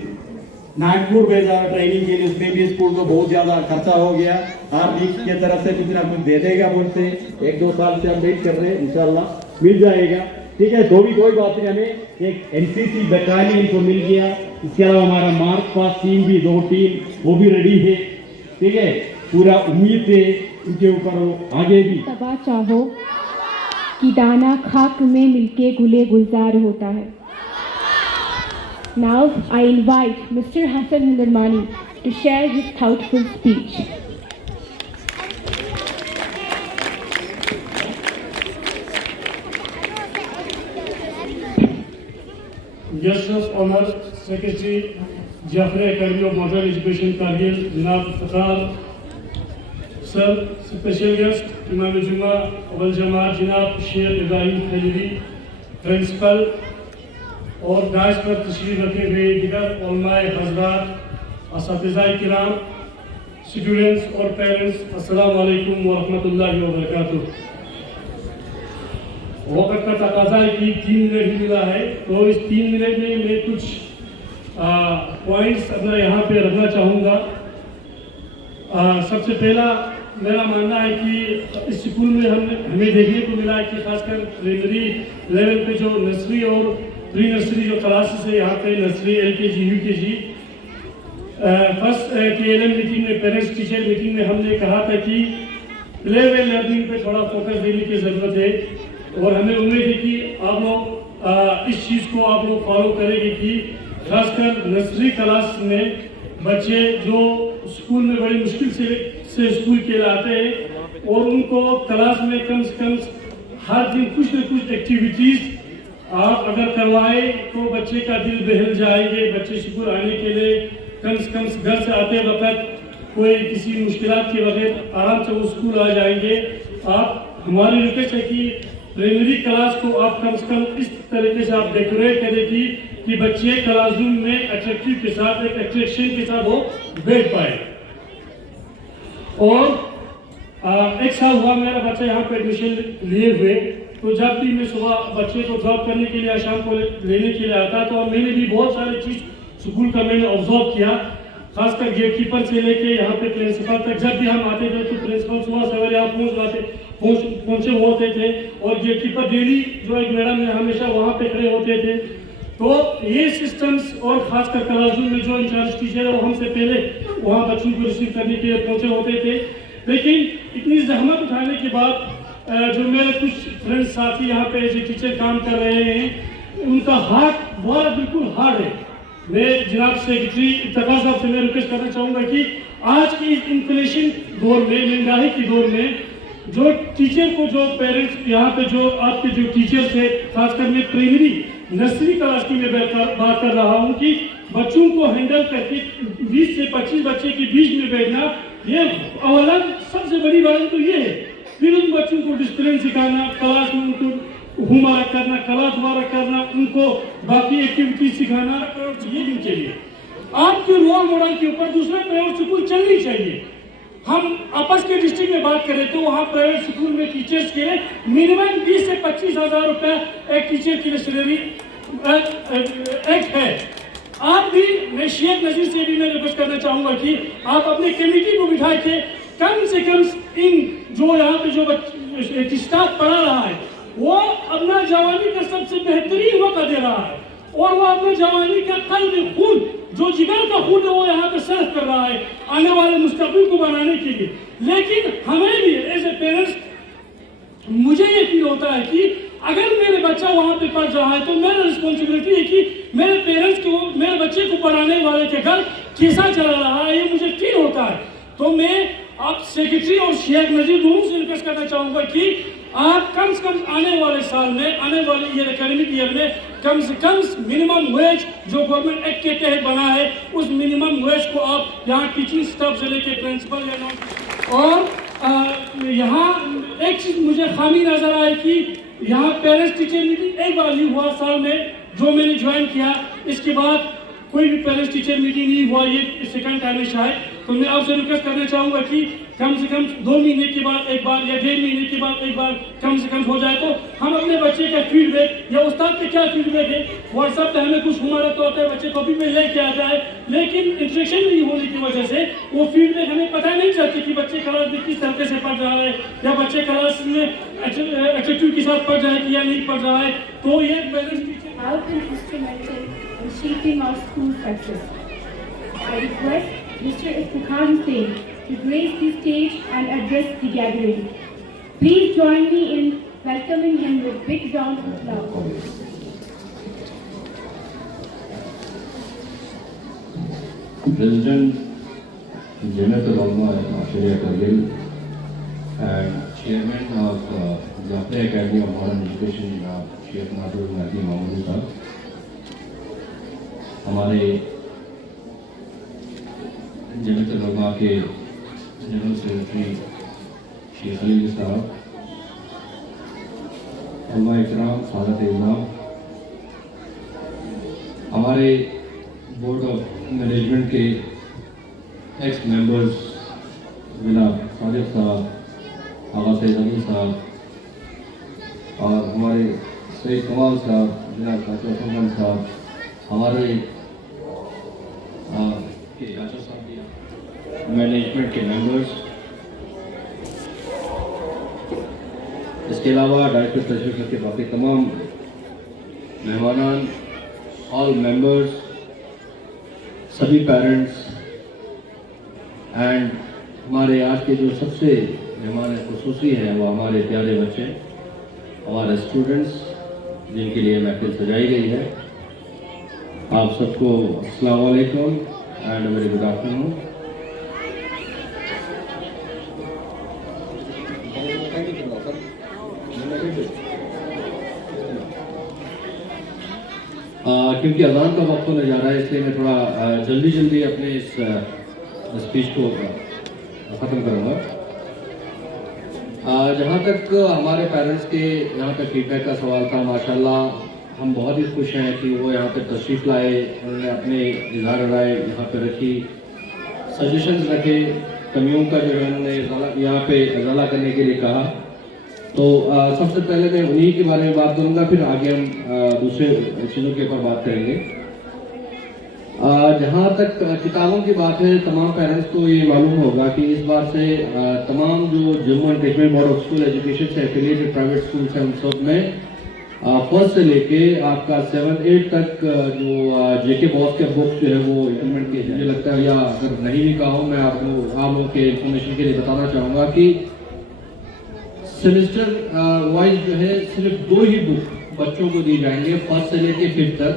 नागपुर भेजा ट्रेनिंग के लिए, उसमें भी स्कूल को बहुत ज़्यादा खर्चा हो गया। आर्थिक की तरफ से कुछ ना कुछ दे देगा बोलते, 1-2 साल से हम वेट कर रहे हैं, इंशाल्लाह मिल जाएगा, ठीक है। तो भी कोई बात नहीं, हमें एक NCC बटालियन को मिल गया। इसके अलावा हमारा मार्च पास टीम भी 2 टीम वो भी रेडी है, ठीक है। पूरा उम्मीद है उनके ऊपर वो आगे भी तबा चाहो कि दाना खाक में मिलके गुले गुलजार होता है। Now I invite Mr. Hassan Hundarmani to share his thoughtful speech. Guest of Honor Secretary Jafra Academy of Modern Education Kargil, Janab Fakhar Sir, Special Guest Imam Juma Awal Jamaat Janab Sheikh Ibrahim Khajri, Principal और Daesh पर तशरीफ रखे हुए दीगर उलमाए हज़रात, असातिज़ाए किराम, students और parents, अस्सलामु अलैकुम व रहमतुल्लाहि व बरकातुहू। वक्त का तकाज़ा है कि 3 मिनट ही मिला है, तो इस 3 मिनट में मैं कुछ पॉइंट्स अपना यहाँ पे रखना चाहूँगा। सबसे पहला मेरा मानना है कि इस स्कूल में हमें देखने को मिला है कि खासकर प्राइमरी लेवल पे जो नर्सरी और प्री नर्सरी जो क्लासेस है, यहाँ पे nursery LKG UKG first KLM meeting में, पेरेंट्स टीचर मीटिंग में हमने कहा था कि प्ले वे लर्निंग पे थोड़ा फोकस देने की ज़रूरत है। और हमें उम्मीद है कि आप लोग इस चीज़ को आप लोग फॉलो करेंगे कि खासकर नर्सरी क्लास में बच्चे जो स्कूल में बड़ी मुश्किल से स्कूल के लाते हैं, और उनको क्लास में कम से कम हर दिन कुछ न कुछ एक्टिविटीज़ आप अगर करवाए तो बच्चे का दिल बहल जाएंगे। बच्चे स्कूल आने के लिए कम से कम घर से आते वक्त कोई किसी मुश्किलात के बगैर आराम से वो स्कूल आ जाएंगे। आप हमारी रिक्वेस्ट है कि प्राइमरी क्लास को आप कम से कम इस तरीके से आप डेकोरेट करें कि बच्चे क्लासरूम में अट्रैक्टिव के साथ, एक अट्रैक्शन के साथ वो बैठ पाए। और एक साल हुआ मेरा बच्चा यहाँ पे एडमिशन लिए हुए, तो जब भी मैं सुबह बच्चे को ड्रॉप करने के लिए या शाम को लेने के लिए आता, तो मैंने भी बहुत सारी चीज़ स्कूल का मैंने ऑब्जर्व किया, खासकर गेट कीपर से लेके यहाँ पे प्रिंसिपल तक। जब भी हम आते थे तो प्रिंसिपल सुबह सवेरे आप पहुँचे होते थे, और गेट कीपर डेली जो एक मैडम है हमेशा वहाँ पे खड़े होते थे। तो ये सिस्टम्स, और खासकर क्लासरूम में जो इंचार्ज टीचर है वो हमसे पहले वहाँ बच्चों को रिसीव करने के लिए पहुँचे होते थे। लेकिन इतनी जहमत उठाने के बाद जो मेरे कुछ फ्रेंड्स साथी यहाँ पे जो टीचर काम कर रहे हैं, उनका हार्ट बहुत बिल्कुल हार्ड है। मैं जनाब सेक्रेटरी इफ्तिखार साहब से मैं रिक्वेस्ट करना चाहूँगा कि आज की इन्फ्लेशन दौर में, महंगाई के दौर में, जो टीचर को, जो पेरेंट्स यहाँ पे जो आपके जो टीचर्स है, खासकर मैं प्राइमरी नर्सरी क्लास की मैं बात कर रहा हूँ, कि बच्चों को हैंडल करके 20 से 25 बच्चे के बीच में बैठना, ये अवलन सबसे बड़ी बात तो ये है। फिर उन बच्चों को डिसिप्लिन सिखाना, क्लास में उनको होमवर्क करना, क्लास वर्क करना, उनको बाकी एक्टिविटी सिखाना, ये भी चाहिए। आपके रोल मॉडल के ऊपर दूसरा प्राइवेट स्कूल चलनी चाहिए। हम आपस के डिस्ट्रिक्ट में बात करें तो वहाँ प्राइवेट स्कूल में टीचर्स के मिनिमम 20 से 25 हज़ार रुपये एक टीचर की सैलरी एक है। आप भी, मैं शेख नजीर से भी मैं रिक्वेस्ट करना चाहूँगा कि आप अपने कमेटी को बिठा के कम से कम इन जो यहाँ पे जो स्टाफ पढ़ा रहा है, वो अपना जवानी का सबसे बेहतरीन वक्त दे रहा है, और वो अपने जवानी का कल्ब खून, जो जिगर का खून है, वो यहाँ पे सर्व कर रहा है आने वाले मुस्तकबिल को बनाने के लिए। लेकिन हमें भी एज ए पेरेंट्स, मुझे ये फील होता है कि अगर मेरे बच्चा वहाँ पे पढ़ रहा है तो मेरा रिस्पॉन्सिबिलिटी है कि मेरे पेरेंट्स को, मेरे बच्चे को पढ़ाने वाले के घर कैसा चला रहा है, ये मुझे फील होता है। तो मैं आप सेक्रेटरी और शेख नजीर दोनों से रिक्वेस्ट करना चाहूँगा कि आप कम से कम आने वाले साल में, आने वाले ईयर एकेडमिक ईयर में कम से कम मिनिमम वेज जो गवर्नमेंट एक्ट के तहत बना है, उस मिनिमम वेज को आप यहाँ टीचिंग स्टाफ से लेके प्रिंसिपल या नॉन, और यहाँ एक चीज़ मुझे खामी नजर आई कि यहाँ पेरेंट्स टीचर मीटिंग एक बार नहीं हुआ साल में, जो मैंने ज्वाइन किया, इसके बाद कोई भी पेरेंट्स टीचर मीटिंग नहीं हुआ, ये सेकंड टाइम है शायद। तो मैं आपसे रिक्वेस्ट करना चाहूँगा कि कम से कम 2 महीने के बाद एक बार या 1.5 महीने के बाद एक बार कम से कम हो जाए, तो हम अपने बच्चे का फीडबैक या उस्ताद का क्या फीडबैक है, व्हाट्सएप पे हमें कुछ हमारा तो आता है, बच्चे कॉपी में लेके आता है, लेकिन इंस्ट्रक्शन नहीं होने की वजह से वो फीडबैक हमें पता नहीं चलती कि बच्चे क्लास में किस तरीके से पढ़ रहा है, या बच्चे क्लास में एटीट्यूड के साथ पढ़ रहा है कि या नहीं पढ़ रहा है। तो ये parents teacher have been instrumental in shaping our school success. I request Mr. Iftikhar Hussain to grace the stage and address the gathering. Please join me in welcoming him with big round of applause. President Jamiatul Ulama Sharia Kargil and Chairman of Zafar Academy of Modern Education, Sheikh Nadur Nadi Mahmood साहब, हमारे जमियतुल उलमा के general secretary Sheikh Khalil साहब, उलमा इकराम, सादत इमाम, हमारे board of management के x members जनाब सादिक साहब, आगा सैयद अली साहब, और हमारे सैयद कमाल साहब, जनाब काशिफ हसन साहब, हमारे मैनेजमेंट के मेंबर्स, इसके अलावा डायरेक्टर तशरीफ के बाकी तमाम मेहमानान, ऑल मेंबर्स, सभी पेरेंट्स एंड हमारे आज के जो सबसे मेहमान खुसूसी हैं वो हमारे प्यारे बच्चे, हमारे स्टूडेंट्स जिनके लिए महफिल सजाई गई है। आप सबको अस्सलाम वालेकुम एंड वेरी गुड आफ्टरनून। क्योंकि अज़ान का वक्त होने जा रहा है, इसलिए मैं थोड़ा जल्दी अपने इस स्पीच को ख़त्म करूँगा। जहाँ तक हमारे पेरेंट्स के यहाँ पे फीडबैक का सवाल था, माशाल्लाह हम बहुत ही खुश हैं कि वो यहाँ पे तशरीफ़ लाए, उन्होंने अपने इज़हार राय यहाँ पे रखी, सजेशंस रखे, कमियों का जो है उन्होंने यहाँ पे अजाला करने के लिए कहा। तो सबसे पहले मैं उन्हीं के बारे में बात करूँगा, फिर आगे हम दूसरे चीज़ों के ऊपर बात करेंगे। जहाँ तक किताबों की बात है, तमाम पेरेंट्स को ये मालूम होगा कि इस बार से तमाम जो Jammu and Kashmir board of school education से एफिलिएटेड प्राइवेट स्कूल हैं उन सब में फर्स्ट से लेके आपका 7-8 तक जो जेके बॉस के बुक्स जो है वो इम्प्लीमेंट किए। मुझे लगता है, या अगर नहीं भी कहा हूँ, मैं आप लोगों के इंफॉर्मेशन के लिए बताना चाहूँगा कि सेमेस्टर वाइज जो है सिर्फ 2 ही बुक बच्चों को दी जाएंगे, फर्स्ट से लेके 5th तक।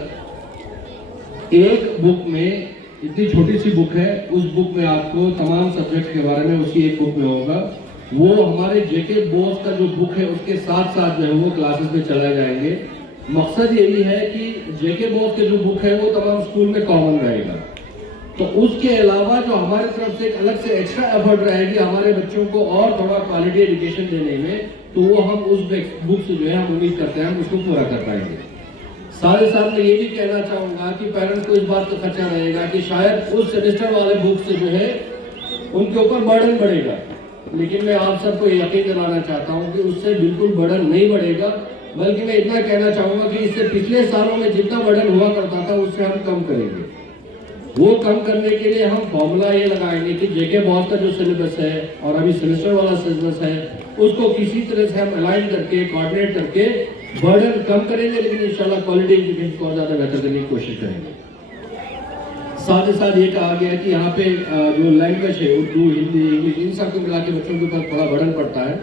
एक बुक में, इतनी छोटी सी बुक है, उस बुक में आपको तमाम सब्जेक्ट के बारे में उसी एक बुक में होगा। वो हमारे जेके बॉस का जो बुक है उसके साथ साथ जो है वो क्लासेस में चलाए जाएंगे। मकसद यही है कि जेके बॉस के जो बुक है वो तमाम स्कूल में कॉमन रहेगा। तो उसके अलावा जो हमारी तरफ से एक अलग से एक्स्ट्रा एफर्ट रहेगी हमारे बच्चों को और थोड़ा क्वालिटी एजुकेशन देने में, तो वो हम उस बुक से जो है हम उम्मीद करते हैं हम उसको पूरा कर पाएंगे। साथ ही साथ मैं ये भी कहना चाहूँगा कि पेरेंट्स को इस बात का खर्चा रहेगा कि शायद उस सेमेस्टर वाले बुक से जो है उनके ऊपर बर्डन बढ़ेगा, लेकिन मैं आप सबको यकीन दिलाना चाहता हूँ कि उससे बिल्कुल बर्डन नहीं बढ़ेगा, बल्कि मैं इतना कहना चाहूँगा कि इससे पिछले सालों में जितना बर्डन हुआ करता था उससे हम कम करेंगे। वो कम करने के लिए हम फॉर्मूला ये लगाएंगे कि जेके बॉस का जो सिलेबस है और अभी सेमेस्टर वाला सिलेबस है उसको किसी तरह से हम अलाइन करके, कोऑर्डिनेट करके बर्डन कम करेंगे, लेकिन इंशाल्लाह क्वालिटी एजुकेशन को ज़्यादा बेहतर करने की कोशिश करेंगे। साथ ही साथ ये कहा गया कि यहाँ पे जो लैंग्वेज है, उर्दू, हिंदी, इंग्लिश, इन सब को मिला के बच्चों के ऊपर थोड़ा बर्डन पड़ता है।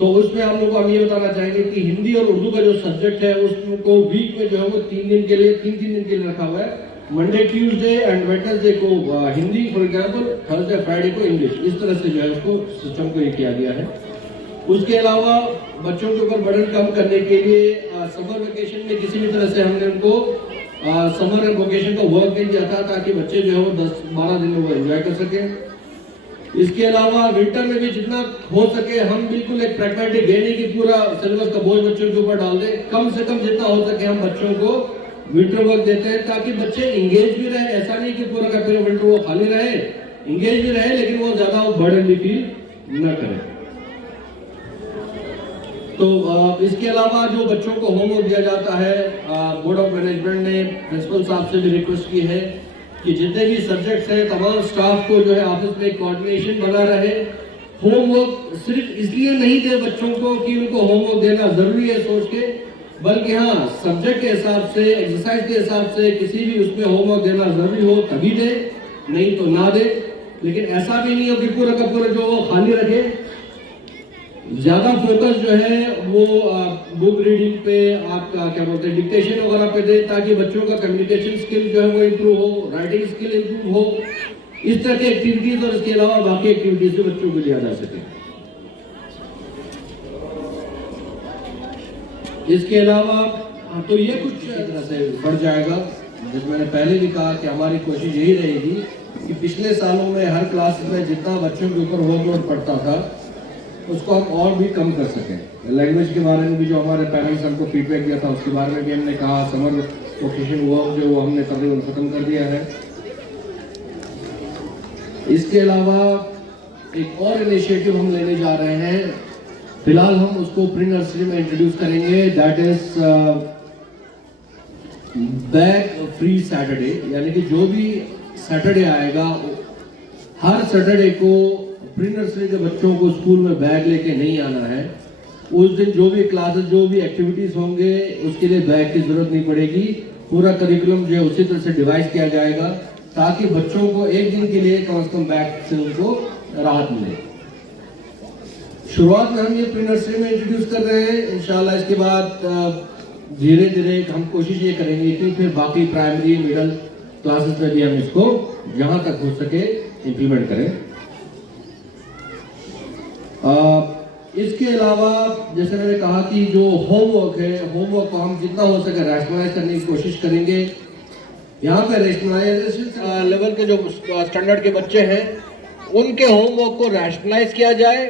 तो उसमें आप लोगों को हम ये बताना चाहेंगे कि हिंदी और उर्दू का जो सब्जेक्ट है उसको वीक में जो है वो 3 दिन के लिए रखा हुआ है। मंडे, ट्यूसडे एंड वेडनेसडे को Hindi, for example Thursday, Friday को इंग्लिश, इस तरह से जो है उसको सिस्टम को ये किया गया है। उसके अलावा बच्चों के ऊपर बर्डन कम करने के लिए समर वेकेशन में किसी भी तरह से हमने उनको समर वेकेशन का वर्क नहीं दिया था, ताकि बच्चे जो है वो 10-12 दिन में वो एंजॉय कर सकें। इसके अलावा विंटर में भी जितना हो सके हम बिल्कुल एक प्रैग्मेटिक वे नहीं कि पूरा सिलेबस का बोझ बच्चों के ऊपर डाल दें, कम से कम जितना हो सके हम बच्चों को विंटर वर्क देते हैं, ताकि बच्चे इंगेज भी रहे। ऐसा नहीं कि पूरा का पूरा विंटर वो खाली रहे, इंगेज भी रहे, लेकिन वो ज्यादा बर्डन भी फील न करें। तो इसके अलावा जो बच्चों को होमवर्क दिया जाता है, बोर्ड ऑफ मैनेजमेंट ने प्रिंसिपल साहब से भी रिक्वेस्ट की है कि जितने भी सब्जेक्ट्स हैं तमाम स्टाफ को जो है आपस में कोऑर्डिनेशन बना रहे। होमवर्क सिर्फ इसलिए नहीं दे बच्चों को कि उनको होमवर्क देना जरूरी है सोच के, बल्कि हाँ सब्जेक्ट के हिसाब से, एक्सरसाइज के हिसाब से किसी भी उसमें होमवर्क देना जरूरी हो तभी दे, नहीं तो ना दे। लेकिन ऐसा भी नहीं हो कि पूरा का पूरा जो खाली रखे। ज्यादा फोकस जो है वो बुक रीडिंग पे, आपका क्या बोलते हैं डिक्टेशन वगैरह पे दे, ताकि बच्चों का कम्युनिकेशन स्किल जो है वो इम्प्रूव हो, राइटिंग स्किल इम्प्रूव हो। इस तरह की एक्टिविटीज और इसके अलावा बाकी एक्टिविटीज से बच्चों को लिया जा सके। इसके अलावा तो ये कुछ तरह से बढ़ जाएगा। जैसे मैंने पहले भी कहा कि हमारी कोशिश यही रहेगी कि पिछले सालों में हर क्लास में जितना बच्चों के ऊपर वर्कलोड पड़ता था उसको हम और भी कम कर सकें। लैंग्वेज के बारे में भी जो हमारे पेरेंट्स हमको फीडबैक दिया था उसके बारे में भी हमने कहा समर वेकेशन वर्क जो वो हमने तकरीबन खत्म कर दिया है। इसके अलावा एक और इनिशिएटिव हम लेने जा रहे हैं, फिलहाल हम उसको प्री नर्सरी में इंट्रोड्यूस करेंगे, that is bag free Saturday. यानी कि जो भी सैटरडे आएगा हर सैटरडे को प्री नर्सरी के बच्चों को स्कूल में बैग लेके नहीं आना है। उस दिन जो भी क्लासेस, जो भी एक्टिविटीज होंगे उसके लिए बैग की जरूरत नहीं पड़ेगी। पूरा करिकुलम जो है उसी तरह से डिवाइस किया जाएगा ताकि बच्चों को एक दिन के लिए कम से कम बैग से उनको राहत मिले। शुरुआत में हम ये प्री नर्सरी में इंट्रोड्यूस कर रहे हैं, इंशाल्लाह इसके बाद धीरे धीरे हम कोशिश ये करेंगे कि फिर बाकी प्राइमरी, मिडिल क्लासेस में भी हम इसको जहां तक हो सके इम्प्लीमेंट करें। इसके अलावा जैसे मैंने कहा कि जो होमवर्क है, होमवर्क को हम जितना हो सके रैशनलाइज करने की कोशिश करेंगे। यहाँ पे रैशनलाइजेशन लेवल के जो स्टैंडर्ड के बच्चे हैं उनके होमवर्क को रैशनलाइज किया जाए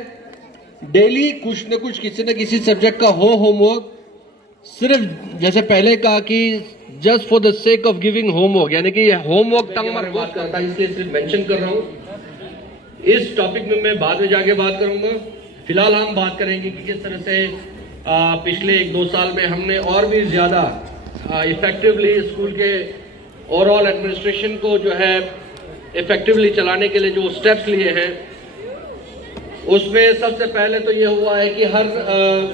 डेली कुछ न कुछ किसी न किसी सब्जेक्ट का हो होमवर्क, सिर्फ जैसे पहले कहा कि just for the sake of giving homework, यानी कि होमवर्क तक मैं बात करता है, इसलिए सिर्फ मेंशन कर रहा हूँ। इस टॉपिक में मैं बाद में जाके बात करूंगा। फिलहाल हम बात करेंगे कि किस तरह से पिछले 1-2 साल में हमने और भी ज़्यादा इफेक्टिवली स्कूल के ओवरऑल एडमिनिस्ट्रेशन को जो है इफेक्टिवली चलाने के लिए जो स्टेप्स लिए हैं, उसमें सबसे पहले तो ये हुआ है कि हर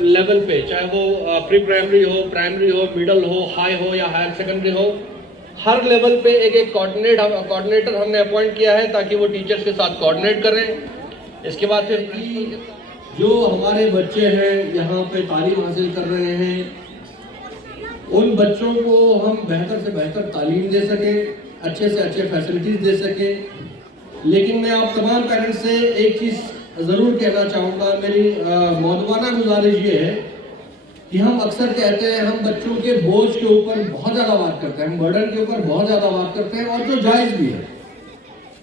लेवल पे, चाहे वो प्री प्राइमरी हो, प्राइमरी हो, मिडल हो, हाई हो या हायर सेकेंडरी हो, हर लेवल पे एक कोऑर्डिनेटर हमने अपॉइंट किया है ताकि वो टीचर्स के साथ कोऑर्डिनेट करें। इसके बाद फिर जो हमारे बच्चे हैं यहाँ पे तालीम हासिल कर रहे हैं, उन बच्चों को हम बेहतर से बेहतर तालीम दे सकें, अच्छे से अच्छे फैसिलिटीज़ दे सकें। लेकिन मैं आप तमाम पेरेंट्स से एक चीज़ ज़रूर कहना चाहूँगा, मेरी मौजूदा गुजारिश ये है कि हम अक्सर कहते हैं हम बच्चों के बोझ के ऊपर बहुत ज़्यादा बात करते हैं, हम बर्डन के ऊपर बहुत ज़्यादा बात करते हैं, और जो जायज़ भी है,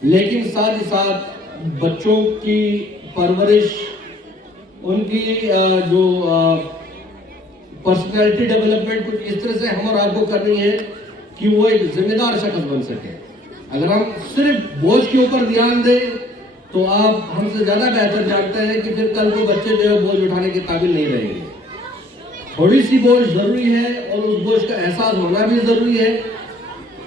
लेकिन साथ ही साथ बच्चों की परवरिश, उनकी जो पर्सनैलिटी डेवलपमेंट कुछ इस तरह से हम और आपको करनी है कि वो एक जिम्मेदार शख्स बन सके। अगर हम सिर्फ बोझ के ऊपर ध्यान दें तो आप हमसे ज़्यादा बेहतर जानते हैं कि फिर कल को बच्चे जो है बोझ उठाने के काबिल नहीं रहेंगे। थोड़ी सी बोझ ज़रूरी है और उस बोझ का एहसास होना भी ज़रूरी है।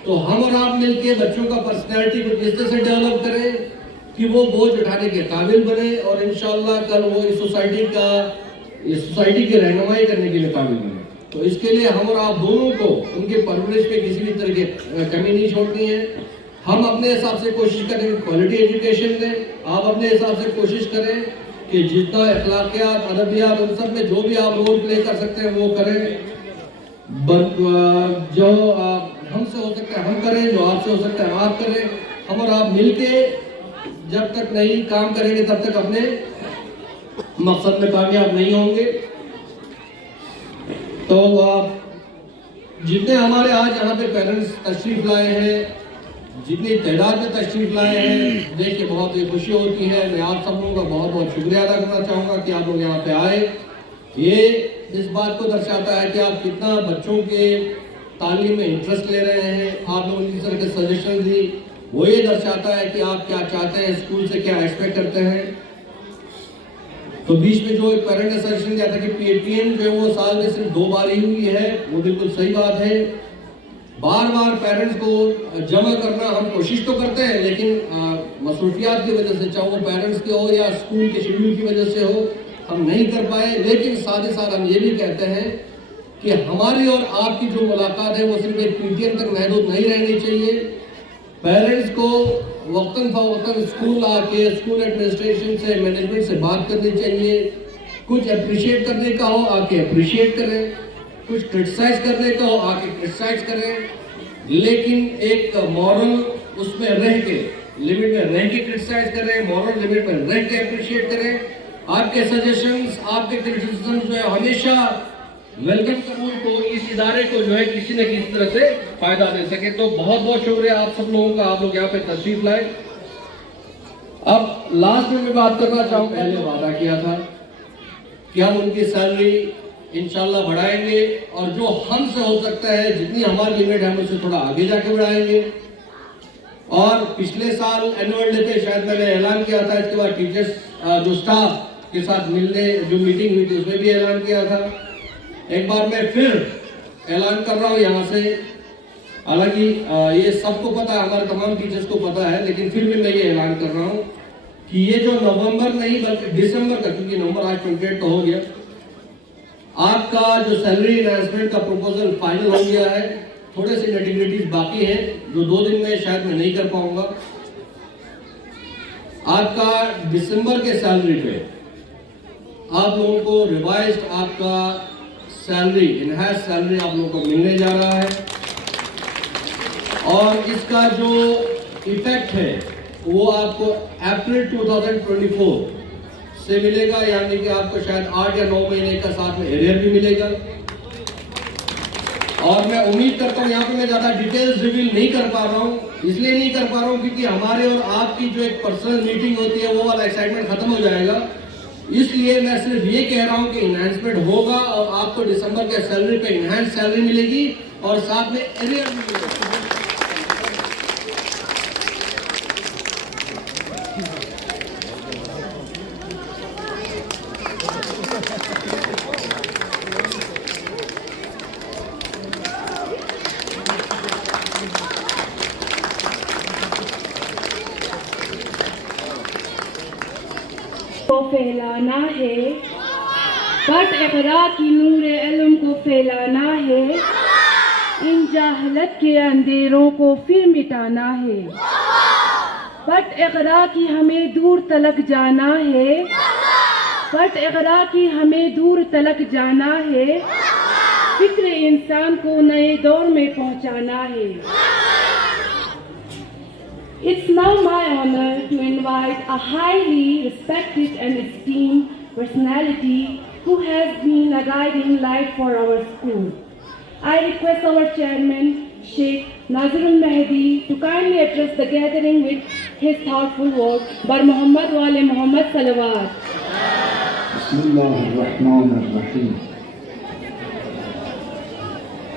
तो हम और आप मिलके बच्चों का पर्सनैलिटी कुछ इस तरह से डेवलप करें कि वो बोझ उठाने के काबिल बने और इंशाल्लाह कल वो इस सोसाइटी की रहनुमाई करने के लिए काबिल बने। तो इसके लिए हम और आप दोनों को उनके परवरिश में किसी भी तरह की कमी नहीं छोड़नी है। हम अपने हिसाब से कोशिश करें कि क्वालिटी एजुकेशन दें, आप अपने हिसाब से कोशिश करें कि जितना अखलाकियात, अदबियात, उन सब में जो भी आप रोल प्ले कर सकते हैं वो करें। जो हमसे हो सकता है हम करें, जो आपसे हो सकता है आप करें। हम और आप मिलके जब तक नहीं काम करेंगे तब तक अपने मकसद में कामयाब नहीं होंगे। तो जितने हमारे आज यहाँ पे पेरेंट्स तशरीफ लाए हैं, जितनी तादाद में तशरीफ लाए हैं, देख के बहुत ही खुशी होती है। मैं आप सब लोगों का बहुत बहुत शुक्रिया अदा करना चाहूँगा कि आप लोग यहाँ पे आए। ये इस बात को दर्शाता है कि आप कितना बच्चों के तालीम में इंटरेस्ट ले रहे हैं। आप लोगों ने जिस तरह के सजेशन दी वो ये दर्शाता है कि आप क्या चाहते हैं, स्कूल से क्या एक्सपेक्ट करते हैं। तो बीच में जो एक पेरेंट ने सजेशन दिया था कि पीएटीएम जो है वो साल में सिर्फ 2 बार ही हुई है, वो बिल्कुल सही बात है। बार बार पेरेंट्स को जमा करना हम कोशिश तो करते हैं, लेकिन मसरूफियात की वजह से, चाहे वो पेरेंट्स के हो या स्कूल के शेड्यूल की वजह से हो, हम नहीं कर पाए। लेकिन साथ ही साथ हम ये भी कहते हैं कि हमारी और आपकी जो मुलाकात है वो सिर्फ एक पीटीएम तक महदूद नहीं रहनी चाहिए। पेरेंट्स को वक्तन फवक्तन स्कूल आके स्कूल एडमिनिस्ट्रेशन से, मैनेजमेंट से बात करनी चाहिए। कुछ अप्रिशिएट करने का हो आके अप्रिशिएट करें, कुछ क्रिटिसाइज करने का हो आके क्रिटिसाइज करें, लेकिन एक मॉरल उसमें रह के, लिमिट में रह के क्रिटिसाइज करें, मॉरल लिमिट में रह के अप्रिशिएट करें। आपके सजेशंस, आपके क्रिटिसिज्म जो है हमेशा वेलकम। स्कूल को, इस इदारे को जो है किसी न किसी तरह से फायदा दे सके। तो बहुत बहुत शुक्रिया आप सब लोगों का, आप लोग यहाँ पे तशरीफ लाए। अब लास्ट में मैं बात करना चाहूँ, पहले वादा किया था कि हम उनकी सैलरी इंशाल्लाह बढ़ाएंगे और जो हमसे हो सकता है, जितनी हमारी लिमिट है, हम उससे थोड़ा आगे जाके बढ़ाएंगे। और पिछले साल एनुअल डे पे शायद मैंने ऐलान किया था, इसके बाद टीचर्स जो स्टाफ के साथ मिलने जो मीटिंग हुई थी उसमें भी ऐलान किया था। एक बार मैं फिर ऐलान कर रहा हूँ यहाँ से, हालांकि ये सबको पता है, हमारे तमाम टीचर्स को पता है, लेकिन फिर भी मैं ये ऐलान कर रहा हूँ कि ये जो नवंबर नहीं बल्कि दिसंबर का, क्योंकि नवंबर आज 28 तो हो गया, आपका जो सैलरी एनहांसमेंट का प्रपोजल फाइनल हो गया है। थोड़े से नेटिविटीज बाकी हैं जो 2 दिन में शायद मैं नहीं कर पाऊंगा। आपका दिसंबर के सैलरी पे आप लोगों को रिवाइज्ड आपका सैलरी, इनहैंस सैलरी आप लोगों को मिलने जा रहा है। और इसका जो इफेक्ट है वो आपको अप्रैल 2024 से मिलेगा, यानी कि आपको शायद 8 या 9 महीने का साथ में एरियर भी मिलेगा। और मैं उम्मीद करता हूँ, यहाँ पे मैं ज़्यादा डिटेल्स रिवील नहीं कर पा रहा हूँ, इसलिए नहीं कर पा रहा हूँ क्योंकि हमारे और आपकी जो एक पर्सनल मीटिंग होती है वो वाला एक्साइटमेंट खत्म हो जाएगा। इसलिए मैं सिर्फ ये कह रहा हूँ कि इन्हांसमेंट होगा और आपको दिसंबर के सैलरी पे इन्हांस सैलरी मिलेगी और साथ में एरियर भी मिलेगा। को फैलाना है, बट इक़रा की नूर इल्म को फैलाना है, इन जाहलत के अंधेरों को फिर मिटाना है। बट इक़रा की हमें दूर तलक जाना है, बट इक़रा की हमें दूर तलक जाना है, फिक्र इंसान को नए दौर में पहुंचाना है। It's now my honor to invite a highly respected and esteemed personality who has been a guiding light for our school. I request our chairman, Sheikh Nazrul Mahdi, to kindly address the gathering with his thoughtful words. Bar Muhammad wale Muhammad Salawat. Bismillahirrahmanirrahim.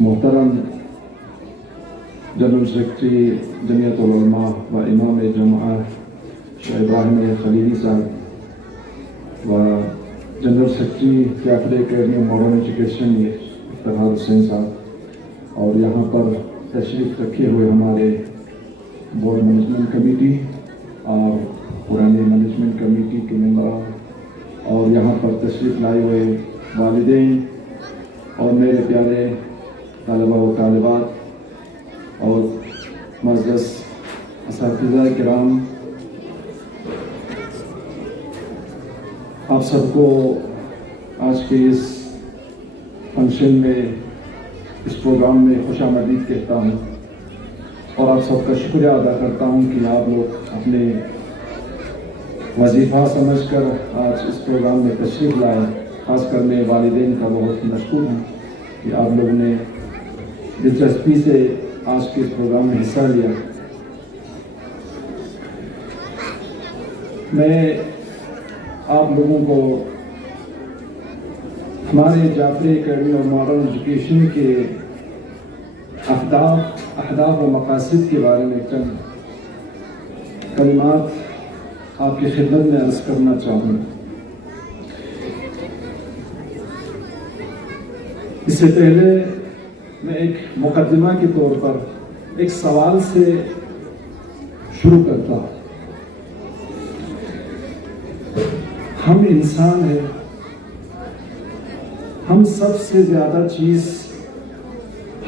मोहतरम general secretary Jamiat Ulama व इमाम जमा शाह इब्राहिम खलीली साहब व general secretary कैफरे academy of modern education Iftikhar Hussain Sahab, और यहाँ पर तशरीफ़ रखे हुए हमारे बोर्ड मैनेजमेंट कमेटी और पुराने मैनेजमेंट कमेटी के मेंबर, और यहाँ पर तशरीफ़ लाए हुए वालिदैन और मेरे प्यारे तालिबा व तालिबात और मज़्ज़ज़ असातिज़ा किराम, आप सबको आज के इस फंक्शन में, इस प्रोग्राम में खुशामदीद कहता हूँ और आप सबका शुक्रिया अदा करता हूँ कि आप लोग अपने वजीफ़ा समझकर आज इस प्रोग्राम में तशरीफ़ लाए। ख़ासकर मैं वालिदैन का बहुत मशकूर हूँ कि आप लोगों ने दिलचस्पी से आज के इस प्रोग्राम में हिस्सा लिया। मैं आप लोगों को हमारे जाफरी अकेडमी और मॉडर्न एजुकेशन के अहदाफ व मकासद के बारे में चंद कलिमात आपकी खिदमत में अर्ज़ करना चाहूँगा। इससे पहले मैं एक मुकदमा के तौर पर एक सवाल से शुरू करता हूँ। हम इंसान हैं, हम सबसे ज़्यादा चीज़,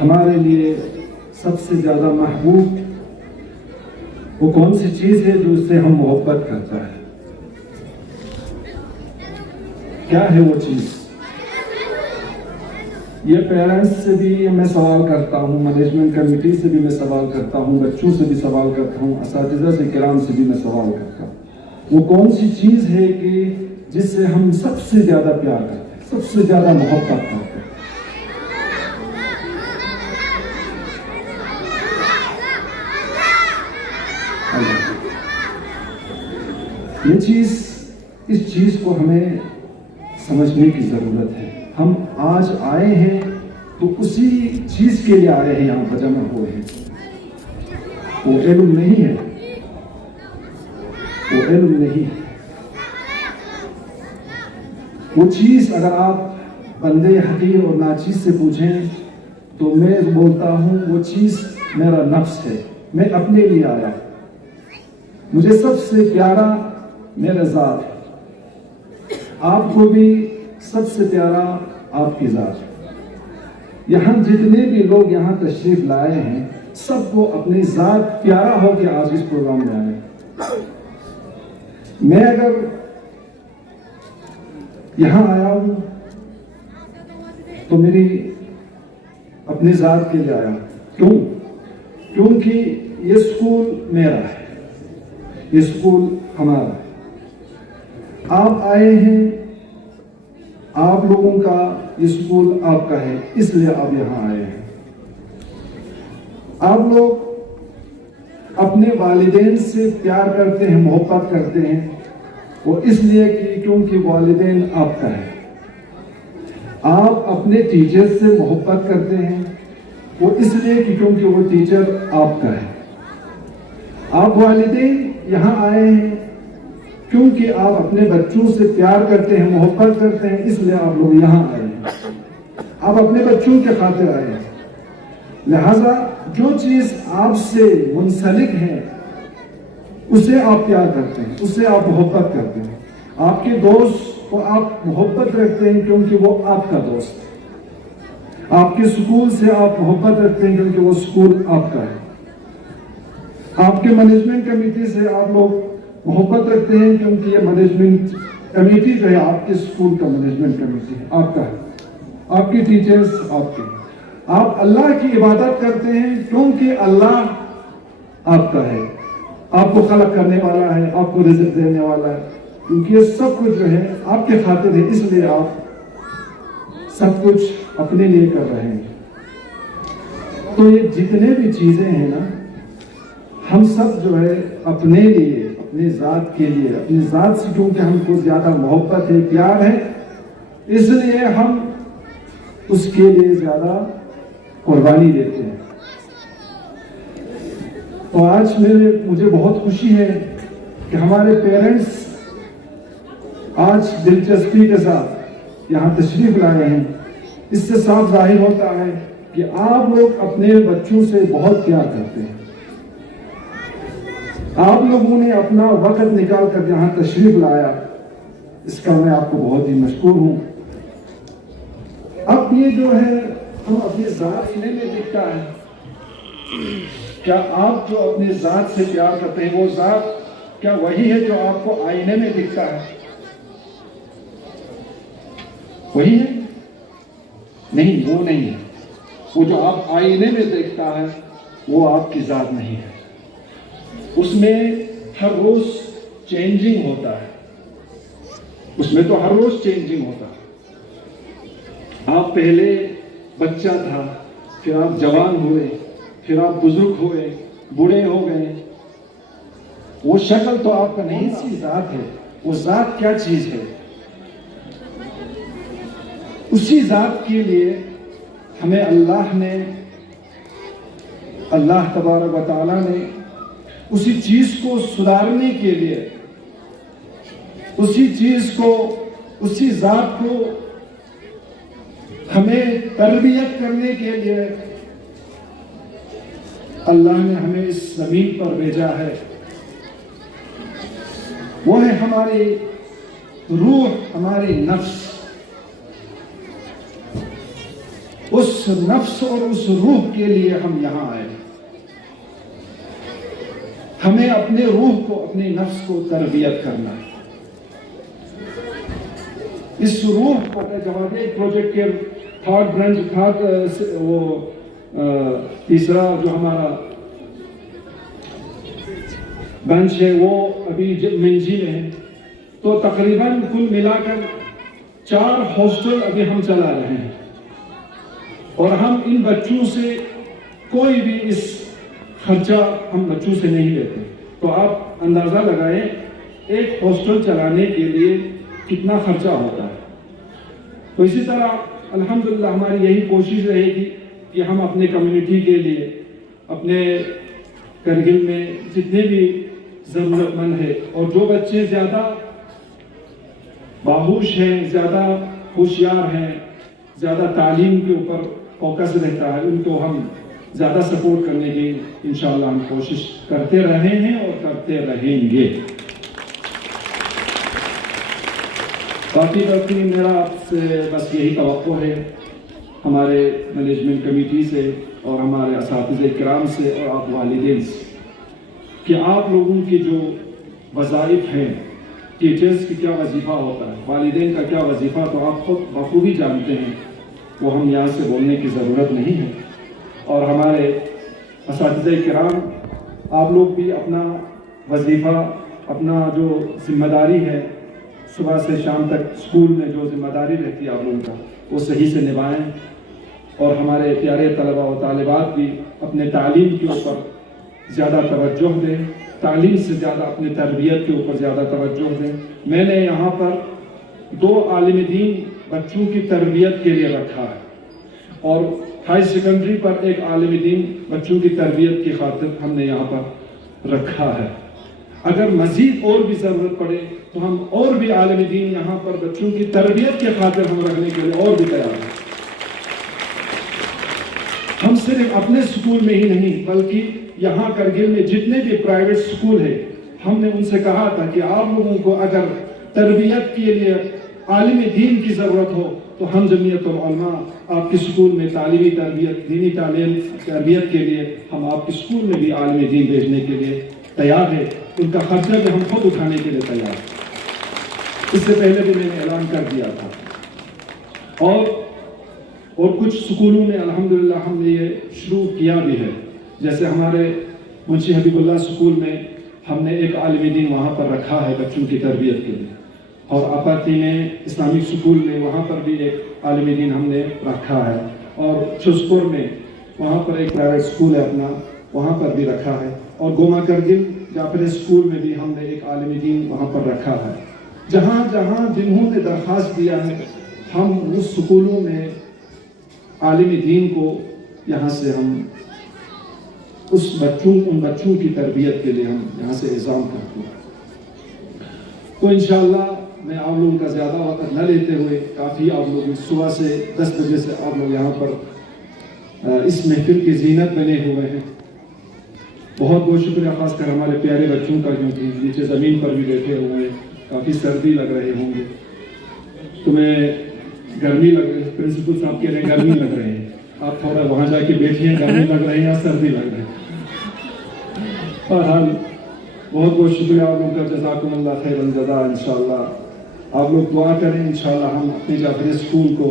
हमारे लिए सबसे ज़्यादा महबूब वो कौन सी चीज़ है जो उससे हम मोहब्बत करता है? क्या है वो चीज़? ये पेरेंट्स से भी मैं सवाल करता हूँ, मैनेजमेंट कमेटी से भी मैं सवाल करता हूँ, बच्चों से भी सवाल करता हूँ, असातिज़ा से किराम से भी मैं सवाल करता हूँ। वो कौन सी चीज़ है कि जिससे हम सबसे ज़्यादा प्यार करते हैं, सबसे ज़्यादा मोहब्बत करते हैं? ये चीज़, इस चीज़ को हमें समझने की ज़रूरत है। हम आज आए हैं तो उसी चीज़ के लिए आए हैं, यहाँ पर जमा हुए हैं। वो इल्म नहीं है, वो इल्म नहीं है। वो चीज़ अगर आप बंदे हकीर और नाचीज़ से पूछें तो मैं बोलता हूँ वो चीज़ मेरा नफ्स है, मैं अपने लिए आया। मुझे सबसे प्यारा मेरा ज़ात है, आपको भी सबसे प्यारा आपकी ज़ात। यहाँ जितने भी लोग यहाँ तशरीफ लाए हैं सबको अपनी ज़ात प्यारा हो के आज इस प्रोग्राम में आए। मैं अगर यहाँ आया हूँ तो मेरी अपनी ज़ात के लिए आया। क्यों? क्योंकि ये स्कूल मेरा है, ये स्कूल हमारा है। आप आए हैं, आप लोगों का ये स्कूल आपका है, इसलिए आप यहाँ आए हैं। आप लोग अपने वालिदैन से प्यार करते हैं, मोहब्बत करते हैं, वो इसलिए कि क्योंकि वालिदैन आपका है। आप अपने टीचर से मोहब्बत करते हैं, वो इसलिए कि क्योंकि वो टीचर आपका है। आप वालिदैन यहाँ आए हैं क्योंकि आप अपने बच्चों से प्यार करते हैं, मोहब्बत करते हैं, इसलिए आप लोग यहाँ आए हैं। आप अपने बच्चों के खातिर आए हैं। लिहाजा जो चीज़ आपसे मुंसलिक है उसे आप प्यार करते हैं, उससे आप मोहब्बत करते हैं। आपके दोस्त को आप मोहब्बत रखते हैं क्योंकि वो आपका दोस्त है। आपके स्कूल से आप मोहब्बत रखते हैं क्योंकि वो स्कूल आपका है। आपके मैनेजमेंट कमेटी से आप लोग मोहब्बत रखते हैं क्योंकि ये मैनेजमेंट कमेटी जो है आपके स्कूल का मैनेजमेंट कमेटी है, आपका है। आपके टीचर्स आपके। आप अल्लाह की इबादत करते हैं क्योंकि अल्लाह आपका है, आपको खलक करने वाला है, आपको रिज़्क़ देने वाला है, क्योंकि ये सब कुछ जो है आपके खातिर है, इसलिए आप सब कुछ अपने लिए कर रहे हैं। तो ये जितने भी चीज़ें हैं ना, हम सब जो है अपने लिए, अपनी ज़ात के लिए, अपनी ज़ात से क्योंकि हमको ज़्यादा मोहब्बत है, प्यार है, इसलिए हम उसके लिए ज़्यादा कुर्बानी देते हैं। तो आज मुझे बहुत खुशी है कि हमारे पेरेंट्स आज दिलचस्पी के साथ यहाँ तशरीफ लाए हैं। इससे साफ जाहिर होता है कि आप लोग अपने बच्चों से बहुत प्यार करते हैं। आप लोगों ने अपना वक्त निकाल कर यहाँ तशरीफ लाया, इसका मैं आपको बहुत ही मशकूर हूँ। अब ये जो है हम अपनी ज़ात में दिखता है, क्या आप जो अपनी ज़ात से प्यार करते हैं वो ज़ात क्या वही है जो आपको आईने में दिखता है? वही है? नहीं, वो नहीं है। वो जो आप आईने में देखता है वो आपकी ज़ात नहीं है। उसमें हर रोज चेंजिंग होता है, उसमें तो हर रोज चेंजिंग होता है। आप पहले बच्चा था, फिर आप जवान हुए, फिर आप बुजुर्ग हुए, बूढ़े हो गए। वो शक्ल तो आपका नहीं, सी ज़ात है। वो ज़ात क्या चीज़ है? उसी ज़ात के लिए हमें अल्लाह तबारक व तआला ने उसी चीज़ को सुधारने के लिए, उसी चीज़ को, उसी ज़ात को हमें तरबियत करने के लिए अल्लाह ने हमें इस ज़मीन पर भेजा है। वो है हमारी रूह, हमारी नफ्स। उस नफ्स और उस रूह के लिए हम यहाँ आए। हमें अपने रूह को, अपने नफ्स को तरबियत करना है। इस रूह को जवाबी प्रोजेक्ट के थर्ड ब्रांच, वो तीसरा जो हमारा बेंच है वो अभी मंजी में है। तो तकरीबन कुल मिलाकर 4 हॉस्टल अभी हम चला रहे हैं और हम इन बच्चों से कोई भी इस खर्चा हम बच्चों से नहीं लेते। तो आप अंदाज़ा लगाएं एक हॉस्टल चलाने के लिए कितना खर्चा होता है। तो इसी तरह अल्हम्दुलिल्लाह हमारी यही कोशिश रहेगी कि हम अपने कम्युनिटी के लिए, अपने करगिल में जितने भी ज़रूरतमंद है और जो बच्चे ज़्यादा बाहुश हैं, ज़्यादा होशियार हैं, ज़्यादा तालीम के ऊपर फोकस रहता है उनको हम ज़्यादा सपोर्ट करने की इंशाअल्लाह हम कोशिश करते रहे हैं और करते रहेंगे। बाकी मेरा आपसे बस यही तवक्को है हमारे मैनेजमेंट कमेटी से और हमारे असातिज़े किराम से और आप वालिदैन से कि आप लोगों की जो वज़ाइफ हैं, टीचर्स की क्या वजीफ़ा होता है, वालिदैन का क्या वजीफ़ा, तो आप खुद बखूबी जानते हैं, वो हम यहाँ से बोलने की ज़रूरत नहीं है। और हमारे असातिज़े किराम आप लोग भी अपना वजीफ़ा, अपना जो जिम्मेदारी है सुबह से शाम तक स्कूल में जो जिम्मेदारी रहती है आप लोगों का, वो सही से निभाएं। और हमारे प्यारे तलबा और तालिबात भी अपने तालीम के ऊपर ज़्यादा तवज्जो दें, तालीम से ज़्यादा अपनी तरबियत के ऊपर ज़्यादा तवज्जो दें। मैंने यहाँ पर 2 आलिम दीन बच्चों की तरबियत के लिए रखा है और हाई सेकेंडरी पर 1 आलिम दीन बच्चों की तरबियत की खातिर हमने यहाँ पर रखा है। अगर मज़ीद और भी ज़रूरत पड़े तो हम और भी आलिम दीन यहाँ पर बच्चों की तरबियत के खातिर हम रखने के लिए और भी तैयार हैं। हम सिर्फ अपने स्कूल में ही नहीं बल्कि यहाँ करगिल में जितने भी प्राइवेट स्कूल है, हमने उनसे कहा था कि आप लोगों को अगर तरबियत के लिए आलिम दीन की ज़रूरत हो तो हम जमीयतुल उलमा आपके स्कूल में तालीमी तरबियत, दीनी तालीम तरबियत के लिए हम आपके स्कूल में भी आलिम दीन भेजने के लिए तैयार है। उनका खर्चा भी हम खुद उठाने के लिए तैयार हैं। इससे पहले भी मैंने ऐलान कर दिया था और कुछ स्कूलों में अल्हम्दुलिल्लाह हमने ये शुरू किया भी है। जैसे हमारे मुंशी हबीबुल्लाह स्कूल में हमने 1 आलिम दीन वहाँ पर रखा है बच्चों की तरबियत के लिए, और अपाती में इस्लामिक स्कूल में वहाँ पर भी 1 आलिम दीन हमने रखा है, और छुसपुर में वहाँ पर एक प्राइवेट स्कूल है अपना, वहाँ पर भी रखा है, और गोमा करगिल जाफर स्कूल में भी हमने 1 आलिम दीन वहाँ पर रखा है। जहाँ जहाँ जिन्होंने दरख्वास्त दिया है हम उस स्कूलों में आलिम दीन को यहाँ से हम उन बच्चों की तरबियत के लिए हम यहाँ से इंतज़ाम करते हैं। तो इंशाअल्लाह मैं आप लोगों का ज़्यादा वक्त न लेते हुए, काफ़ी आप लोग सुबह से 10 बजे से आप लोग यहाँ पर इस महफिल की जीनत बने हुए हैं। बहुत बहुत शुक्रिया खासकर हमारे प्यारे बच्चों का, क्योंकि नीचे ज़मीन पर भी बैठे हुए हैं, काफ़ी सर्दी लग रहे होंगे, तुम्हें गर्मी लग रही है, प्रिंसिपल साहब कह रहे हैं गर्मी लग रही है, आप थोड़ा वहाँ जाके बैठिए, गर्मी लग रही है या सर्दी लग रही है। और हम बहुत बहुत शुक्रिया आप लोगों का, जज़ाकुमुल्लाह खैरन जज़ा। इंशाअल्लाह आप लोग दुआ करें, इंशाअल्लाह हम अपने जाफरी स्कूल को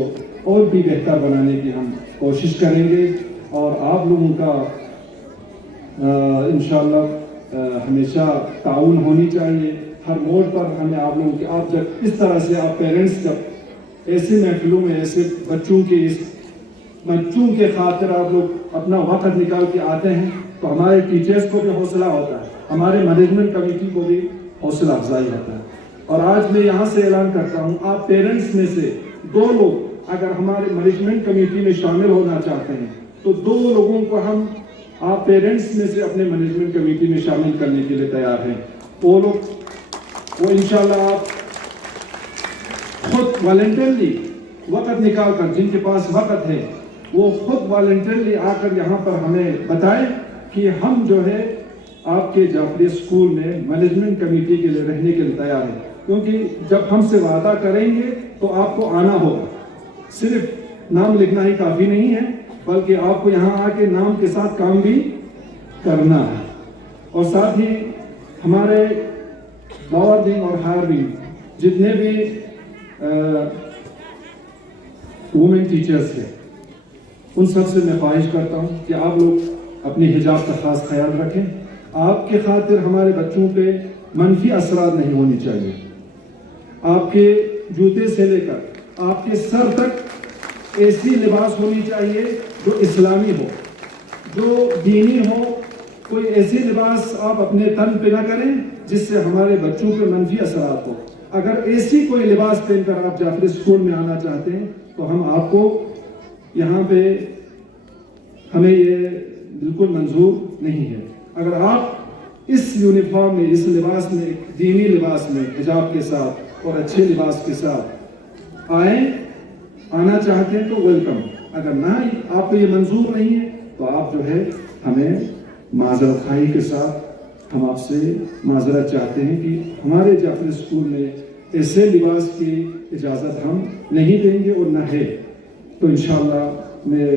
और भी बेहतर बनाने की हम कोशिश करेंगे, और आप लोगों का इंशाअल्लाह हमेशा ताउन होनी चाहिए हर मोड़ पर। हमें आप लोगों के, आप जब इस तरह से आप पेरेंट्स जब ऐसे महफिलों में ऐसे बच्चों के खातिर आप लोग अपना वक्त निकाल के आते हैं तो हमारे टीचर्स को भी हौसला होता है, हमारे मैनेजमेंट कमेटी को भी हौसला अफजाई होता है। और आज मैं यहाँ से ऐलान करता हूँ, आप पेरेंट्स में से 2 लोग अगर हमारे मैनेजमेंट कमेटी में शामिल होना चाहते हैं तो 2 लोगों को हम आप पेरेंट्स में से अपने मैनेजमेंट कमेटी में शामिल करने के लिए तैयार हैं। वो इंशाल्लाह आप खुद वॉलंटियरली वक्त निकाल कर, जिनके पास वक्त है वो खुद वॉलंटियरली आकर यहाँ पर हमें बताएं कि हम जो है आपके जाफरी स्कूल में मैनेजमेंट कमेटी के लिए रहने के लिए तैयार है। क्योंकि जब हमसे वादा करेंगे तो आपको आना होगा, सिर्फ नाम लिखना ही काफ़ी नहीं है, बल्कि आपको यहाँ आके नाम के साथ काम भी करना है। और साथ ही हमारे लोअर विंग और हायर विंग जितने भी वुमेन टीचर्स हैं, उन सब से मैं ख्वाहिश करता हूँ कि आप लोग अपने हिजाब का खास ख्याल रखें। आपके खातिर हमारे बच्चों पे मनफी असरात नहीं होनी चाहिए। आपके जूते से लेकर आपके सर तक ऐसी लिबास होनी चाहिए जो इस्लामी हो, जो दीनी हो। कोई ऐसी लिबास आप अपने तन पे ना करें जिससे हमारे बच्चों पे मनफी असरात हो। अगर ऐसी कोई लिबास पहनकर आप जाफरी स्कूल में आना चाहते हैं तो हम आपको यहाँ पे, हमें ये बिल्कुल मंजूर नहीं है। अगर आप इस यूनिफॉर्म में, इस लिबास में, दीनी लिबास में, हिजाब के साथ और अच्छे लिबास के साथ आना चाहते हैं तो वेलकम। अगर ना आपको ये मंजूर नहीं है तो आप जो है हमें माजरत खाई के साथ हम आपसे माजरत चाहते हैं कि हमारे जाफरी स्कूल में ऐसे लिबास की इजाज़त हम नहीं देंगे और ना है। तो इंशाअल्लाह मैं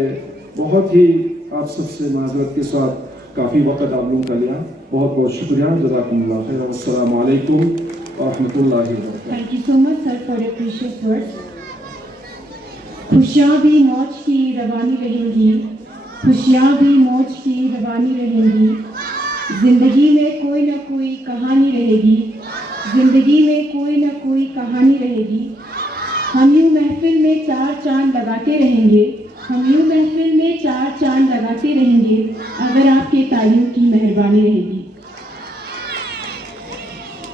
बहुत ही आप सबसे माजरत के साथ काफ़ी वक्त आप लोगों का लिया। बहुत बहुत शुक्रिया। जज़ाकुमुल्लाह खैर। अस्सलामु अलैकुम व रहमतुल्लाहि व बरकातुहू। Thank you so much, sir, for your precious words. खुशियाँ भी मौज की रवानी रहेंगी, खुशियाँ भी मौज की रवानी रहेंगी, जिंदगी में कोई ना कोई कहानी रहेगी, जिंदगी में कोई ना कोई कहानी रहेगी। हम यूँ महफिल में चार चांद लगाते रहेंगे, हम यूँ महफिल में चार चांद लगाते रहेंगे अगर आपके तालीम की मेहरबानी रहेगी।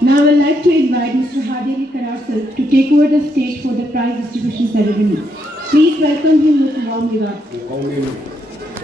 Now I would like to invite Mr. Hadi Ali Kararsal to take over the stage for the prize distribution ceremony. Please welcome him with warm regards.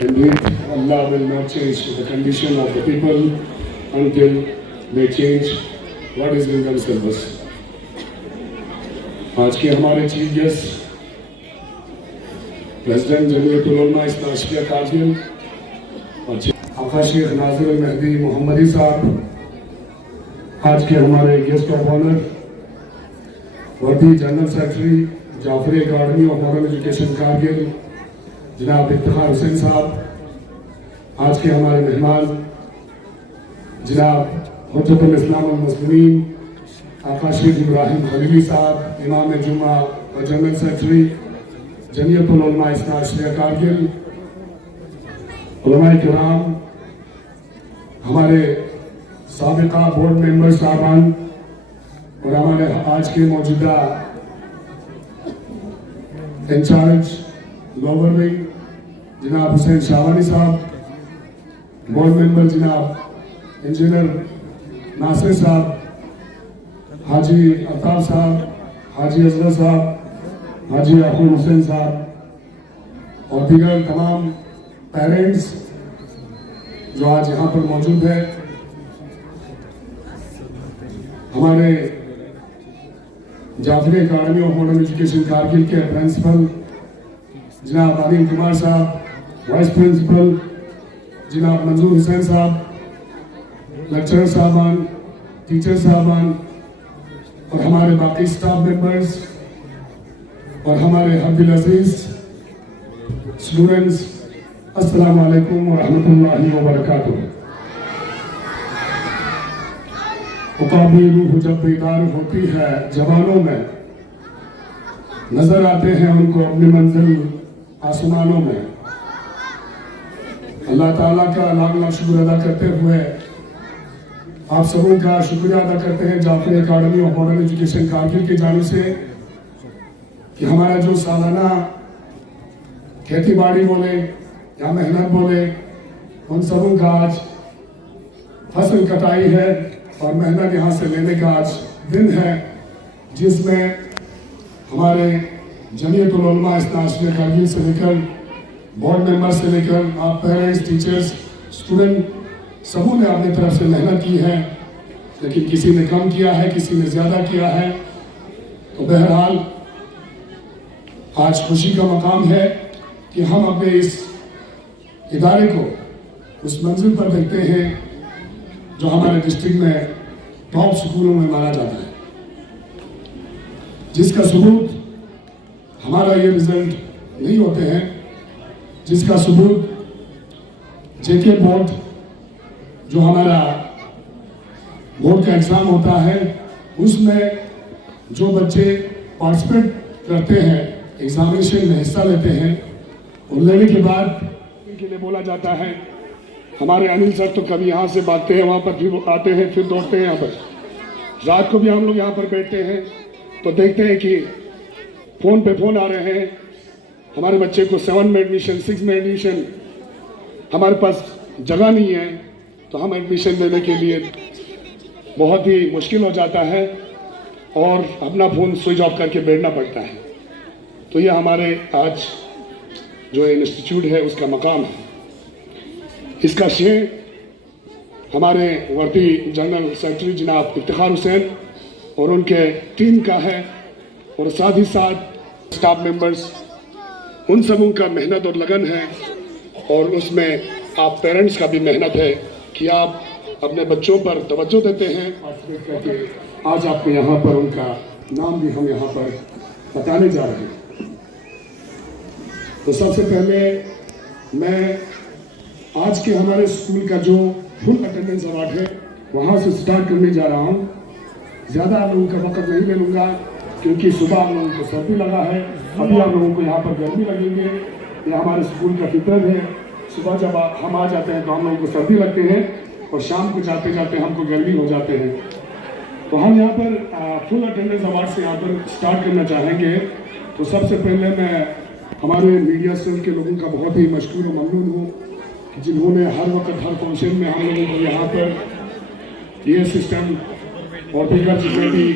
Indeed, Allah will not change the condition of the people until they change what is in themselves. आज के हमारे chief guest president Jamiatul उलमा इस्लाम Asia Kargil और आका शेख नाज़िर मेहदी मोहम्मदी साहब, आज के हमारे गेस्ट ऑफ ऑनर वर्दी general secretary Jafri academy of modern education Kargil जनाब इफ्तिखार हुसैन साहब, आज के हमारे मेहमान जनाब हुज्जतुल इस्लाम वल मुस्लिमीन आका शेख इब्राहिम खलीली साहब, इमाम जुमा और जनरल सेक्रेटरी जमीयतुल उलमा इस्लाम एशिया कारगिल, उलमाए किराम, हमारे साबिका बोर्ड मेंबर साहबान और हमारे आज के मौजूदा इंचार्ज लोअर विंग जनाब हुसैन शाहवानी साहब, बोर्ड मेंबर जनाब इंजीनियर नासिर साहब, हाजी अल्ताफ साहब, हाजी अजगर साहब, हाजी अखुल हुसैन साहब और दीगर तमाम पेरेंट्स जो आज यहाँ पर मौजूद है, हमारे Jafri academy of modern education Kargil के प्रिंसिपल जनाब अनिल कुमार साहब, वाइस प्रिंसिपल जनाब मंजूर हुसैन साहब, लेक्चरर साहबान, टीचर साहबान और हमारे बाकी स्टाफ मेंबर्स और हमारे अब्दुल अजीज स्टूडेंट्स, अस्सलाम वालेकुम व रहमतुल्लाहि व बरकातुहू। उकाबी रूह जब बेदार होती है जवानों में, नजर आते हैं उनको अपनी मंजिल आसमानों में। अल्लाह ताला का लाख लाख शुक्र अदा करते हुए आप सबों का शुक्रिया अदा करते हैं Jafri academy of modern education Kargil की जानिब से कि हमारा जो सालाना खेती बाड़ी बोले या मेहनत बोले, उन सबों का आज फसल कटाई है और मेहनत यहाँ से लेने का आज दिन है, जिसमें हमारे जमीयतुल उलमा इस्लाम एशिया कारगिल से लेकर बोर्ड मेंबर से लेकर आप पेरेंट्स, टीचर्स, स्टूडेंट सबों ने अपनी तरफ से मेहनत की है, लेकिन किसी ने कम किया है, किसी ने ज़्यादा किया है। तो बहरहाल आज खुशी का मकाम है कि हम अपने इस इदारे को उस मंजिल पर देखते हैं जो हमारे डिस्ट्रिक्ट में टॉप स्कूलों में माना जाता है, जिसका सबूत हमारा ये रिजल्ट नहीं होते हैं, जिसका सबूत जेके बोर्ड जो हमारा बोर्ड का एग्जाम होता है उसमें जो बच्चे पार्टिसिपेट करते हैं, एग्जामिनेशन में हिस्सा लेते हैं और लेने के बाद के लिए बोला जाता है। हमारे अनिल सर तो कभी यहाँ से भागते हैं वहाँ पर, फिर आते हैं, फिर दौड़ते हैं यहाँ पर। रात को भी हम लोग यहाँ पर बैठते हैं तो देखते हैं कि फ़ोन पे फ़ोन आ रहे हैं, हमारे बच्चे को 7 में एडमिशन, 6 में एडमिशन, हमारे पास जगह नहीं है तो हम एडमिशन लेने के लिए बहुत ही मुश्किल हो जाता है और अपना फ़ोन स्विच ऑफ करके बैठना पड़ता है। तो ये हमारे आज जो इंस्टीट्यूट है उसका मकाम है। इसका श्रेय हमारे वर्दी जनरल सेक्रेटरी जनाब इफ्तिखार हुसैन और उनके टीम का है और साथ ही साथ स्टाफ मेंबर्स, उन सबों का मेहनत और लगन है, और उसमें आप पेरेंट्स का भी मेहनत है कि आप अपने बच्चों पर तवज्जो देते हैं। आज आपको यहाँ पर उनका नाम भी हम यहाँ पर बताने जा रहे हैं। तो सबसे पहले मैं आज के हमारे स्कूल का जो फुल अटेंडेंस अवार्ड है वहाँ से स्टार्ट करने जा रहा हूँ। ज़्यादा आप लोगों का वक्त नहीं ले लूँगा क्योंकि सुबह आप लोगों को सर्दी लगा है, अभी आप लोगों को यहाँ पर गर्मी लगेंगे। ये हमारे स्कूल का फितरत है। सुबह जब हम आ जाते हैं तो हम लोगों को सर्दी लगते हैं और शाम को जाते जाते हमको गर्मी हो जाते हैं। तो हम यहाँ पर फुल अटेंडेंस अवार्ड से यहाँ पर स्टार्ट करना चाहेंगे। तो सबसे पहले मैं हमारे मीडिया सेल के लोगों का बहुत ही मशकूर और ममनून हूँ जिन्होंने हर वक्त हर फंक्शन में हम लोगों को यहाँ पर ये सिस्टम और दीगर चीज़ें भी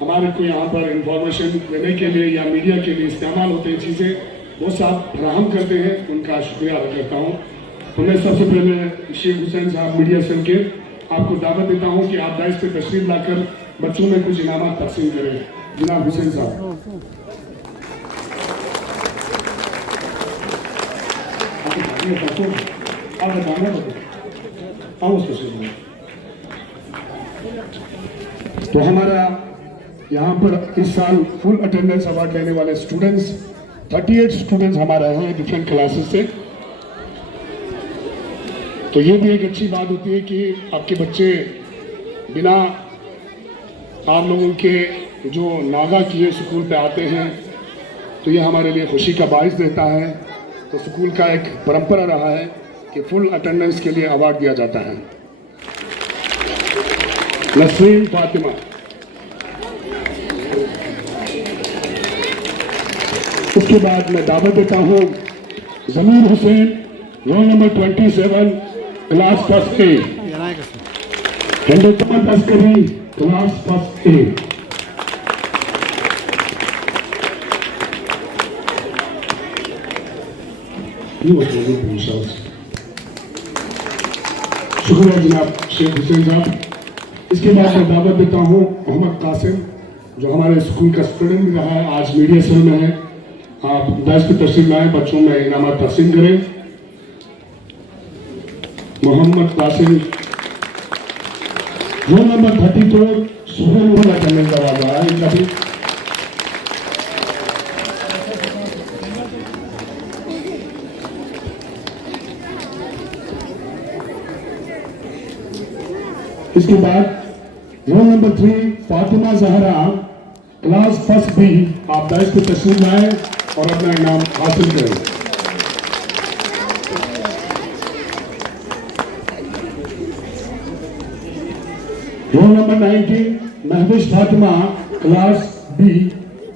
हमारे को यहाँ पर इंफॉर्मेशन देने के लिए या मीडिया के लिए इस्तेमाल होते हैं चीज़ें वो सब फराहम करते हैं। उनका शुक्रिया अदा करता हूँ। तो मैं सबसे पहले शेख हुसैन साहब मीडिया सेल के आपको दावत देता हूँ कि आप दाइश पे तशरीफ लाकर बच्चों में कुछ इनामात तकसीम करें। जनाब हुसैन साहब, तो हमारा यहाँ पर इस साल फुल अटेंडेंस अवार्ड लेने वाले स्टूडेंट्स 38 स्टूडेंट्स हमारे हैं डिफरेंट क्लासेस से। तो ये भी एक अच्छी बात होती है कि आपके बच्चे बिना आप लोगों के जो नागा किए स्कूल पे आते हैं, तो ये हमारे लिए खुशी का बाइस देता है। तो स्कूल का एक परंपरा रहा है कि फुल अटेंडेंस के लिए अवार्ड दिया जाता है। नसरीन फातिमा, उसके बाद मैं दावत देता हूँ Zameer Hussain, roll number 27, class first A, Hindustan तस्करी, क्लास फर्स्ट ए। शुक्रिया जनाब शेख हुसैन साहब। इसके बाद मैं दावत देता हूँ मोहम्मद कासिम, जो हमारे स्कूल का स्टूडेंट भी रहा है, आज मीडिया सेल में है। आप दाइश की तशरीफ लाएं, बच्चों में इनामात तकसीम करें। Mohammad Qasim, roll number 34, Suhail attendance award रहा है इनका भी। इसके बाद roll number 3 Fatima Zehra, class first B, आप दाइश पे तशरीफ लाएं और अपना इनाम हासिल करें। Roll number 19 Mehwish Fatima, class B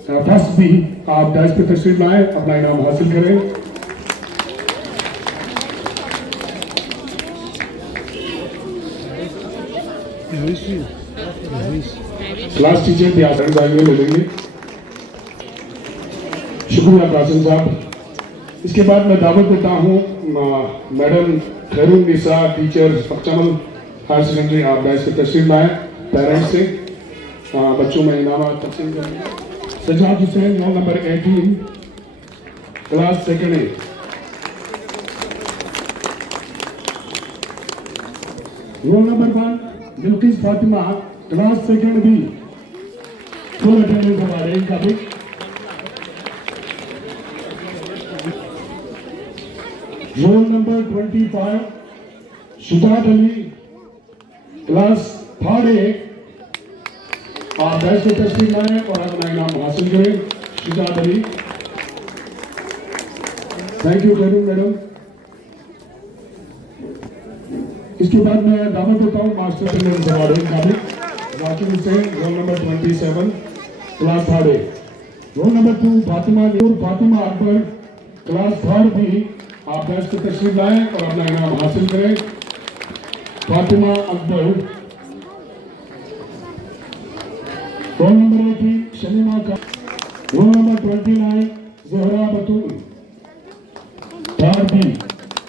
first B, आप दाइश पे तशरीफ लाएं, अपना इनाम हासिल करें। क्लास टीचर भी आसन जाएंगे, ले लेंगे। शुक्रिया कासिम साहब। इसके बाद मैं दावत देता हूँ मैडम खैरुन निसा, टीचर पक्चमल हायर सेकेंडरी, आप दाइश पे तशरीफ लाएं पेरेंट्स से बच्चों में इनाम तकसीम करेंगे। Sajjad Hussain, roll number 18, class second A. Roll number 1 Bilkis Fatima, class second B, full attendance हमारे इनका भी। Roll number 25 Shujat Ali, class third A, आप दाइश पे तशरीफ लाएं और अपना इनाम हासिल करें। Shujaat Ali, thank you madam. इसके बाद मैं दावत देता हूँ मास्टर अटेंडेंस अवार्ड का भी Zakir Hussain, roll number 27, class third A. Roll number 2 Fatima Noor Fatima Akbar, class third B, आप दाइश पे तशरीफ लाएं और अपना इनाम हासिल करें। फातिमा अकबर। रोल नंबर 18 शमीमा का, roll number 29 Zahra Batool, third B,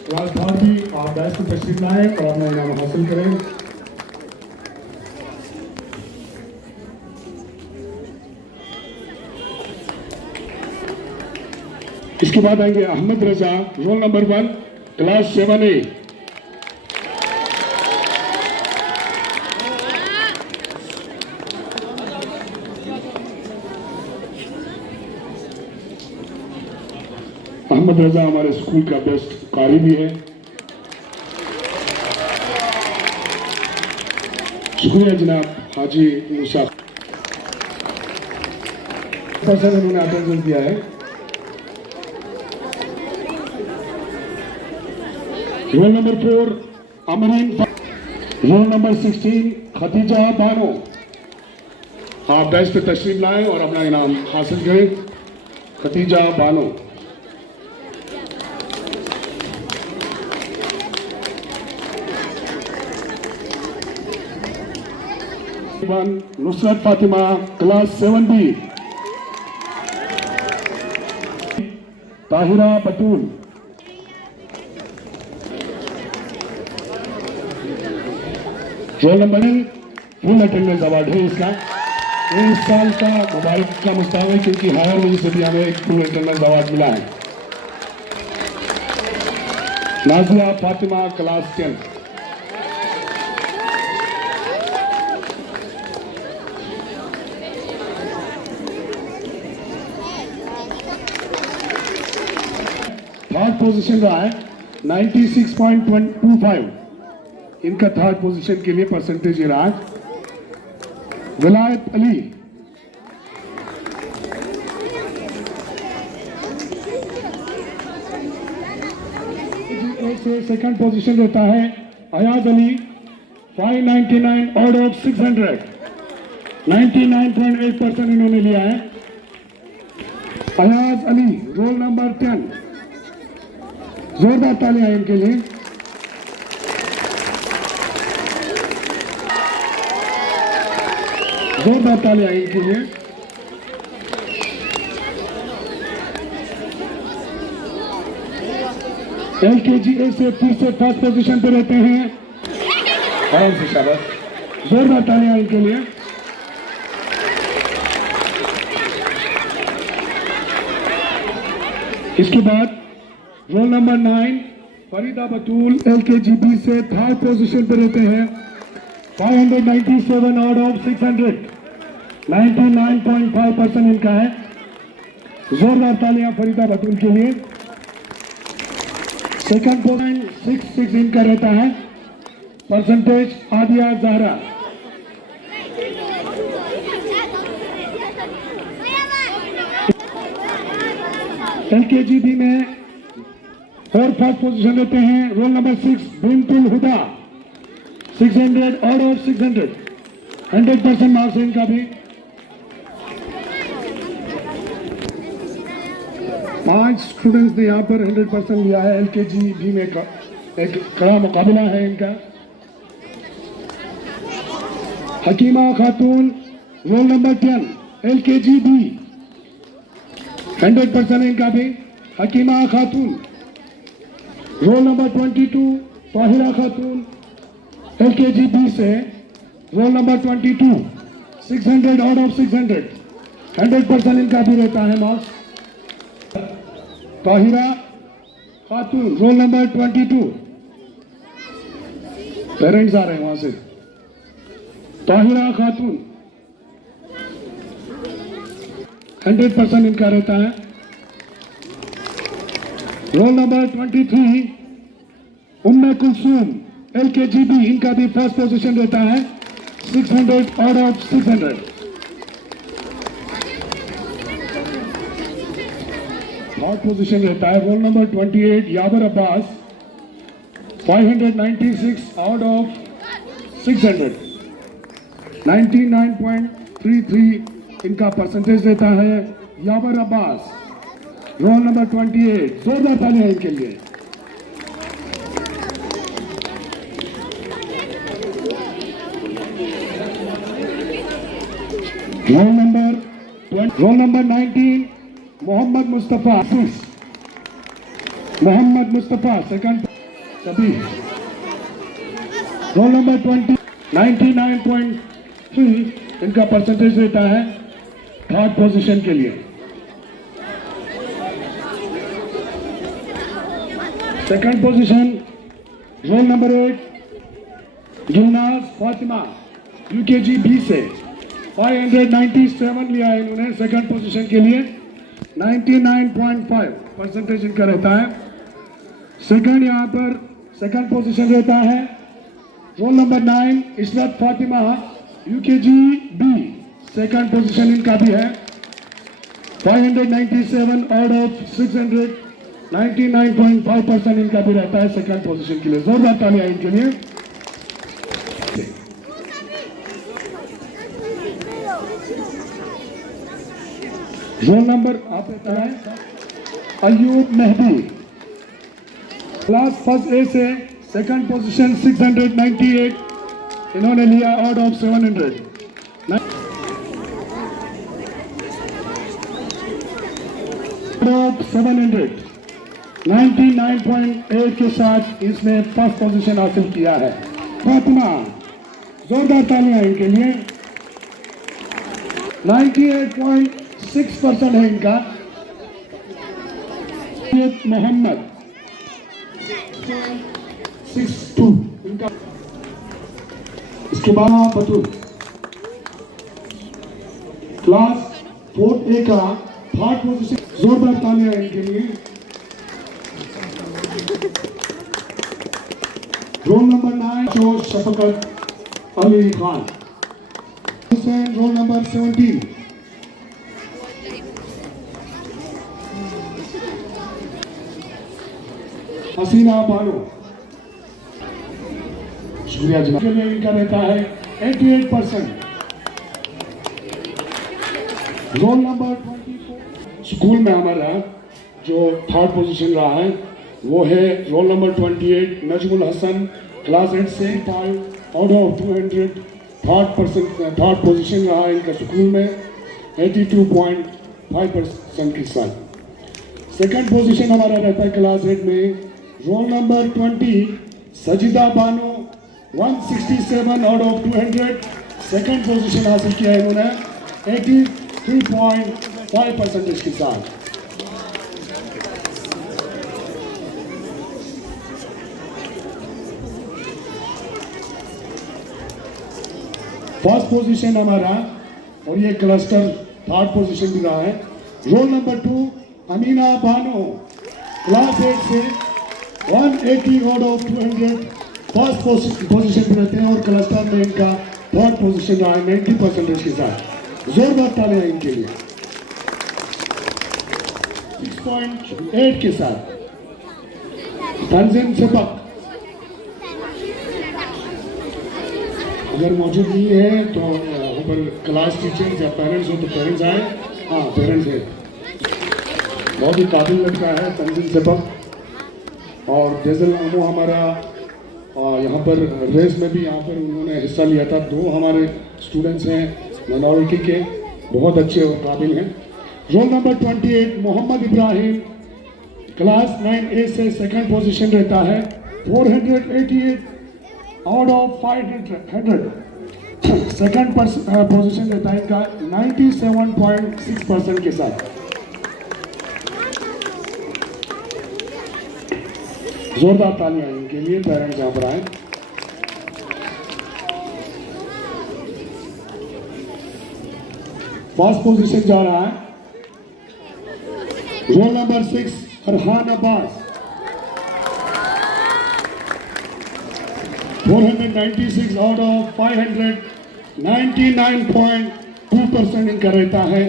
class third B, आप दाइश पे तशरीफ लाएं और अपना इनाम हासिल करें। इसके बाद आएंगे Ahmed Raza, roll number 1, class 7A। Ahmed Raza हमारे स्कूल का बेस्ट कारी भी है। शुक्रिया जनाब हाजी मूसा सर, उन्होंने अटेंडेंस दिया है। Roll number 4 Amreen, roll number 16 Khadija Bano. आप बेस्ट पे तशरीफ लाएं और अपना इनाम हासिल करें। Khadija Bano. Nusrat Fatima, class 7B। Tahira Batool. Roll number full attendance award है इसका। इस साल का मुबारक का मुस्ताब है क्योंकि हायर में से भी हमें एक फुल अटेंडेंस अवार्ड मिला है। Nazia Fatima, class 10। Third position रहा है 96.25। इनका थर्ड पोजीशन के लिए परसेंटेज ये रहा। विलायत अली, से सेकंड पोजीशन रहता है अयाज अली, 599 आउट ऑफ 600, 99.8% इन्होंने लिया है। Ayaz Ali, roll number 10। जोरदार तालियां इनके लिए। जोरदार तालियां इनके लिए। LKG से फिर से फर्स्ट पोजीशन पे रहते हैं। आराम से शाबाश। जोरदार तालियां इनके लिए। इसके बाद रोल नंबर 9 फरीदा बतूल, LKG से थर्ड पोजीशन पे रहते हैं। 597 आउट ऑफ 600, 99.5% इनका है। जोरदार तालियां फरीदा बतूल के लिए। सेकंड पोजीशन 66 इनका रहता है। परसेंटेज आदिया जहरा। LKG में और फर्स्ट पोजीशन लेते हैं roll number 6 Bintul Huda, 600 out of 600, 100% marks है इनका भी। 5 स्टूडेंट्स ने यहाँ पर 100% लिया है। LKG में एक कड़ा मुकाबला है इनका। हकीमा खातून, रोल नंबर 10 LKG 100% इनका भी। हकीमा खातून, रोल नंबर 22 ताहिरा खातून, LKG से रोल नंबर 22, 600 आउट ऑफ 600, 100% इनका भी रहता है मार्क्स। ताहिरा खातून, रोल नंबर 22। पेरेंट्स आ रहे हैं वहां से। ताहिरा खातून, 100% इनका रहता है। रोल नंबर 23 उम्मे कुलसूम, LKG इनका भी फर्स्ट पोजीशन रहता है। 600 आउट ऑफ 600। थर्ड पोजीशन रहता है roll number 28 Yabar Abbas, 596 out of 600, 99.33 इनका परसेंटेज रहता है। Yabar Abbas, roll number 28। जोरदार तालियां इनके लिए। Roll number 19 Mohammad Mustafa, second सभी। रोल नंबर 20 99.3 इनका परसेंटेज रहता है थर्ड पोजीशन के लिए। Second position roll number 8 Zulnaz Fatima UKG B से 597 लिया है इन्होंने सेकंड पोजीशन के लिए। 99.5 परसेंटेज इनका रहता है। सेकंड यहाँ पर सेकंड पोजीशन रहता है roll number 9 Ishrat Fatima UKG B, second position इनका भी है। 597 आउट ऑफ 600, 99.5% इनका भी रहता है सेकंड पोजीशन के लिए। जोरदार तालियां इनके लिए। रोल नंबर आप बताएं अयूब मेहदी, क्लास फर्स्ट ए से सेकंड पोजीशन 698 इन्होंने लिया आउट ऑफ 700। 700 99.8 के साथ इसने फर्स्ट पोजीशन हासिल किया है। फातिमा, जोरदार तालियां इनके लिए। 98.6% है इनका। मोहम्मद 62 इनका। इसके बाद बतूल क्लास 4A का थर्ड पोजीशन, जोरदार तालियां इनके लिए। रोल नंबर 9 जो शफकत अली खान हुसैन, रोल नंबर 17 हसीना बानो। शुक्रिया जनाब। के लिए इनका रहता है 88%। रोल नंबर 24 स्कूल में हमारा जो थर्ड पोजीशन रहा है वो है roll number 28 Najmul Hasan, class 8 से 5 आउट ऑफ 200, थर्ड पोजीशन रहा है इनका स्कूल में 82.5% के साथ। सेकंड पोजीशन हमारा रहता है क्लास 8 में roll number 20 Sajida Bano 167 out of 200, second position हासिल किया है इन्होंने 83.5% के साथ। फर्स्ट पोजीशन हमारा और ये क्लस्टर थर्ड पोजीशन भी रहा है। Roll number 2 Amina Bano, class 8 से 180 आउट ऑफ 200 फर्स्ट पोजीशन पे रहते हैं और क्लस्टर में इनका थर्ड पोजीशन रहा है 90% के साथ। जोरदार तालियां इनके लिए। 6.8 के साथ। तंजीम सेबक अगर मौजूद नहीं है तो यहाँ पर क्लास टीचर्स या पेरेंट्स हो तो पेरेंट्स आए। हाँ, पेरेंट्स है। बहुत ही काबिल लड़का है तंजीम सेबक। और फैजल अमो हमारा यहाँ पर रेस में भी यहाँ पर उन्होंने हिस्सा लिया था। 2 हमारे स्टूडेंट्स हैं माइनॉरिटी के, बहुत अच्छे और काबिल हैं। Roll number 28 Mohammad Ibrahim, class 9A से सेकंड पोजीशन रहता है 488 आउट ऑफ 500, सेकंड पोजीशन रहता है इनका 97.6% के साथ। जोरदार तालियां इनके लिए। पेरेंट्स यहाँ पर आए। फर्स्ट पोजीशन जा रहा है roll number 6 Farhan Abbas, 496 out of 500, 99.2% इनका रहता है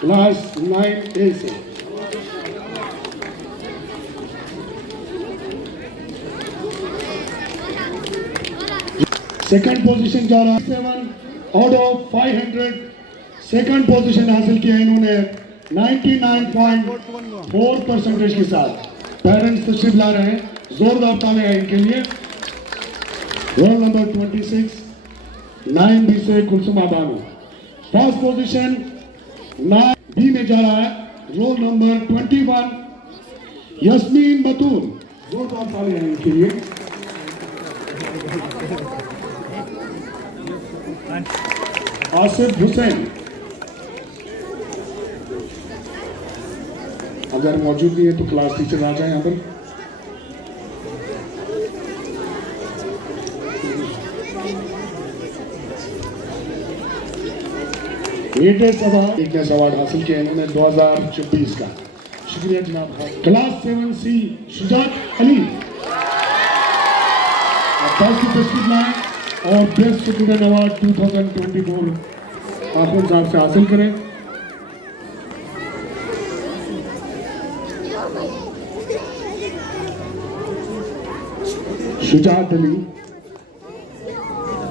क्लास 9A से। सेकंड पोजीशन जा रहा है 7 आउट ऑफ 500, सेकंड पोजीशन हासिल किया इन्होंने 99.4% के साथ। पेरेंट्स तशरीफ ला रहे हैं। जोरदार तालियां इनके लिए। रोल नंबर 26 9B से कुलसुमा बानो, फर्स्ट पोजीशन 9B में जा रहा है रोल नंबर 21 यस्मीन बतूल। जोरदार तालियां इनके लिए। आसिफ हुसैन अगर मौजूद नहीं है तो क्लास टीचर आ जाए यहाँ पर। लेटेस्ट अवार्ड वीकनेस अवार्ड हासिल किया इन्होंने 2024 का। शुक्रिया जनाब। Class 7C Shujaat Ali best तशरीफ लाए और बेस्ट स्टूडेंट अवार्ड 2024 आखिर साहब से हासिल करें। Shujaat Ali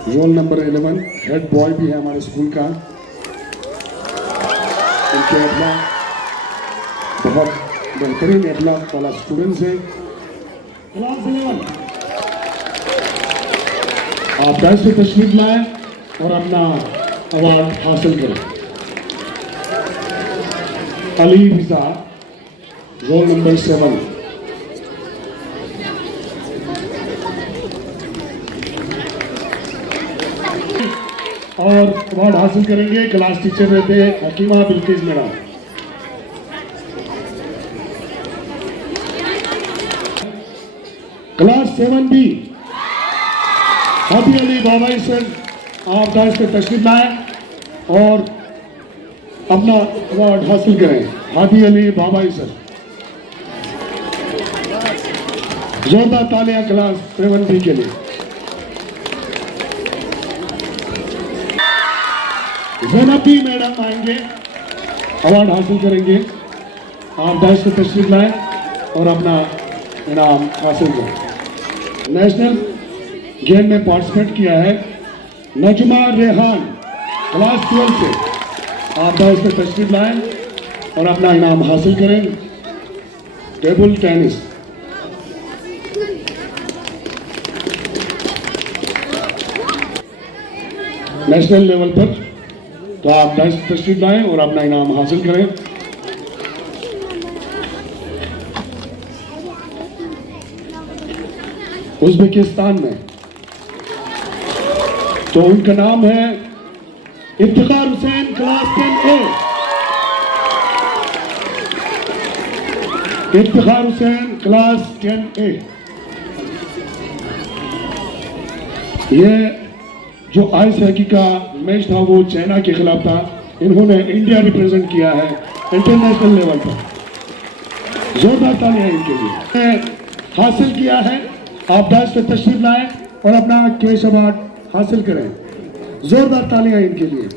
roll number 11 head boy भी है हमारे स्कूल का। इनके अखलाक बहुत बेहतरीन अखलाक वाला स्टूडेंट्स हैं। क्लास 11 आप बेस्ट से तशरीफ लाएं और अपना अवार्ड हासिल करें। अली रिजा रोल नंबर 7 और अवार्ड हासिल करेंगे। क्लास टीचर रहते हैं Hakima Bilkis madam. Class 7B Hadi Ali Babai sir आप दास पे तशरीफ लाएं और अपना अवार्ड हासिल करें। हादी अली बाबाई सर जोरदार तालियां क्लास 7B के लिए। ज़ैनबी मैडम आएंगे अवार्ड हासिल करेंगे। आप दास पे तशरीफ लाएं और अपना इनाम हासिल करें। नेशनल गेम में पार्टिसिपेट किया है नजमा रेहान क्लास 12 से। आप दास पे तशरीफ लाएं और अपना इनाम हासिल करें। टेबल टेनिस नेशनल लेवल पर तो आप दास पे तशरीफ लाएं और अपना इनाम हासिल करें। उज़्बेकिस्तान में तो उनका नाम है Iftikhar Hussain class 10A। Iftikhar Hussain class 10A ये जो आइस हॉकी का मैच था वो चाइना के खिलाफ था। इन्होंने इंडिया रिप्रेजेंट किया है इंटरनेशनल लेवल पर। जोरदार तालियां इनके लिए। हासिल किया है आप दास पे तशरीफ लाएं और अपना कैश अवार्ड हासिल करें। जोरदार तालियां इनके लिए।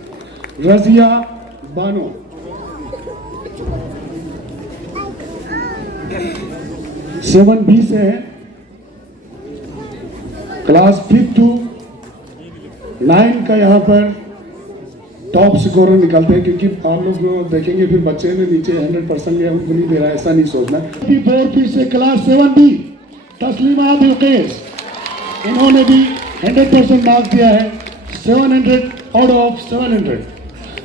रजिया बानो 7B से है। क्लास 5 to 9 का यहाँ पर टॉप स्कोरर निकलते हैं, क्योंकि आप लोग देखेंगे फिर बच्चे ने नीचे 100% लिया उनको नहीं दे रहा है, ऐसा नहीं सोचना। 4 फिर से क्लास 7B तस्लीमा बिल्किस इन्होंने भी 100% मार्क्स दिया है। 700 आउट ऑफ 700।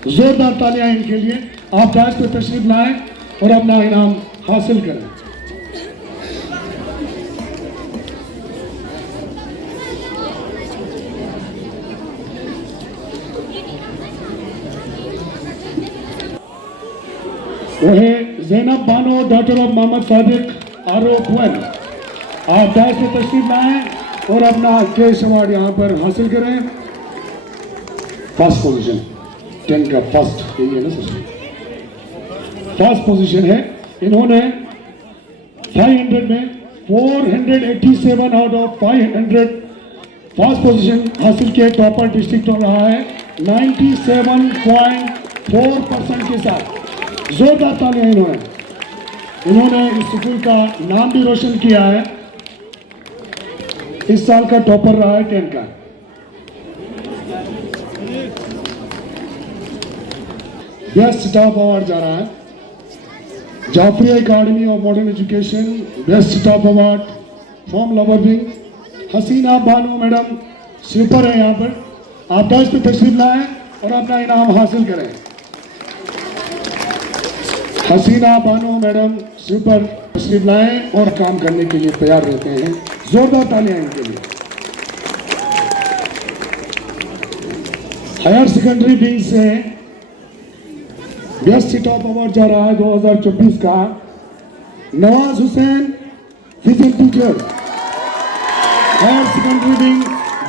जोरदार तालियां इनके लिए। आप दास पे तशरीफ लाएं और अपना इनाम हासिल करें। वही Zainab Bano daughter of Mohammad Sadiq RO1 आप दास पे तशरीफ लाएं और अपना कैश अवार्ड यहाँ पर हासिल करें। फर्स्ट पोजीशन 10 का फर्स्ट यही है ना सर, फर्स्ट पोजीशन है। इन्होंने 500 में 487 आउट ऑफ 500 फर्स्ट पोजीशन हासिल किया। टॉपर डिस्ट्रिक्ट रहा है 97.4% के साथ। जोरदार तालियां इन्होंने इस स्कूल का नाम भी रोशन किया है। इस साल का टॉपर रहा है 10 का। बेस्ट स्टाफ अवार्ड जा रहा है Jafri academy of modern education. Best staff award from lower wing Haseena Bano madam sweeper है यहाँ पर। आप दास पे तशरीफ लाएं और अपना इनाम हासिल करें। हसीना बानो मैडम स्वीपर तशरीफ लाएं और काम करने के लिए तैयार रहते हैं। जोरदार तालियां इनके लिए। हायर सेकेंडरी विंग से बेस्ट टॉप अवार्ड जा रहा है 2024 का Nawaz Hussain physical teacher higher secondary wing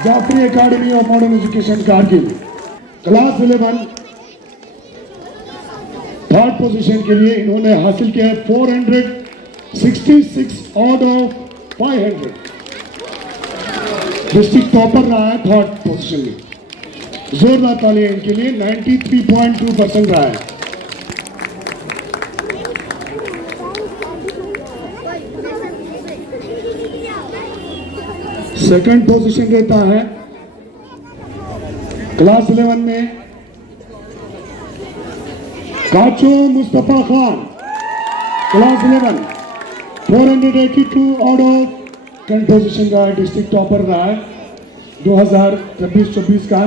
Jafri academy of modern education Kargil. Class 11 third position के लिए इन्होंने हासिल किया है 466 आउट ऑफ 500। डिस्ट्रिक्ट टॉपर रहा है थर्ड पोजीशन में। जोरदार तालियां इनके लिए। 93.2% रहा है। सेकंड पोजीशन रहता है क्लास 11 में काचो Mustafa Khan, class 11 482 out of 10 position का डिस्ट्रिक्ट टॉपर रहा है 2023-24 का।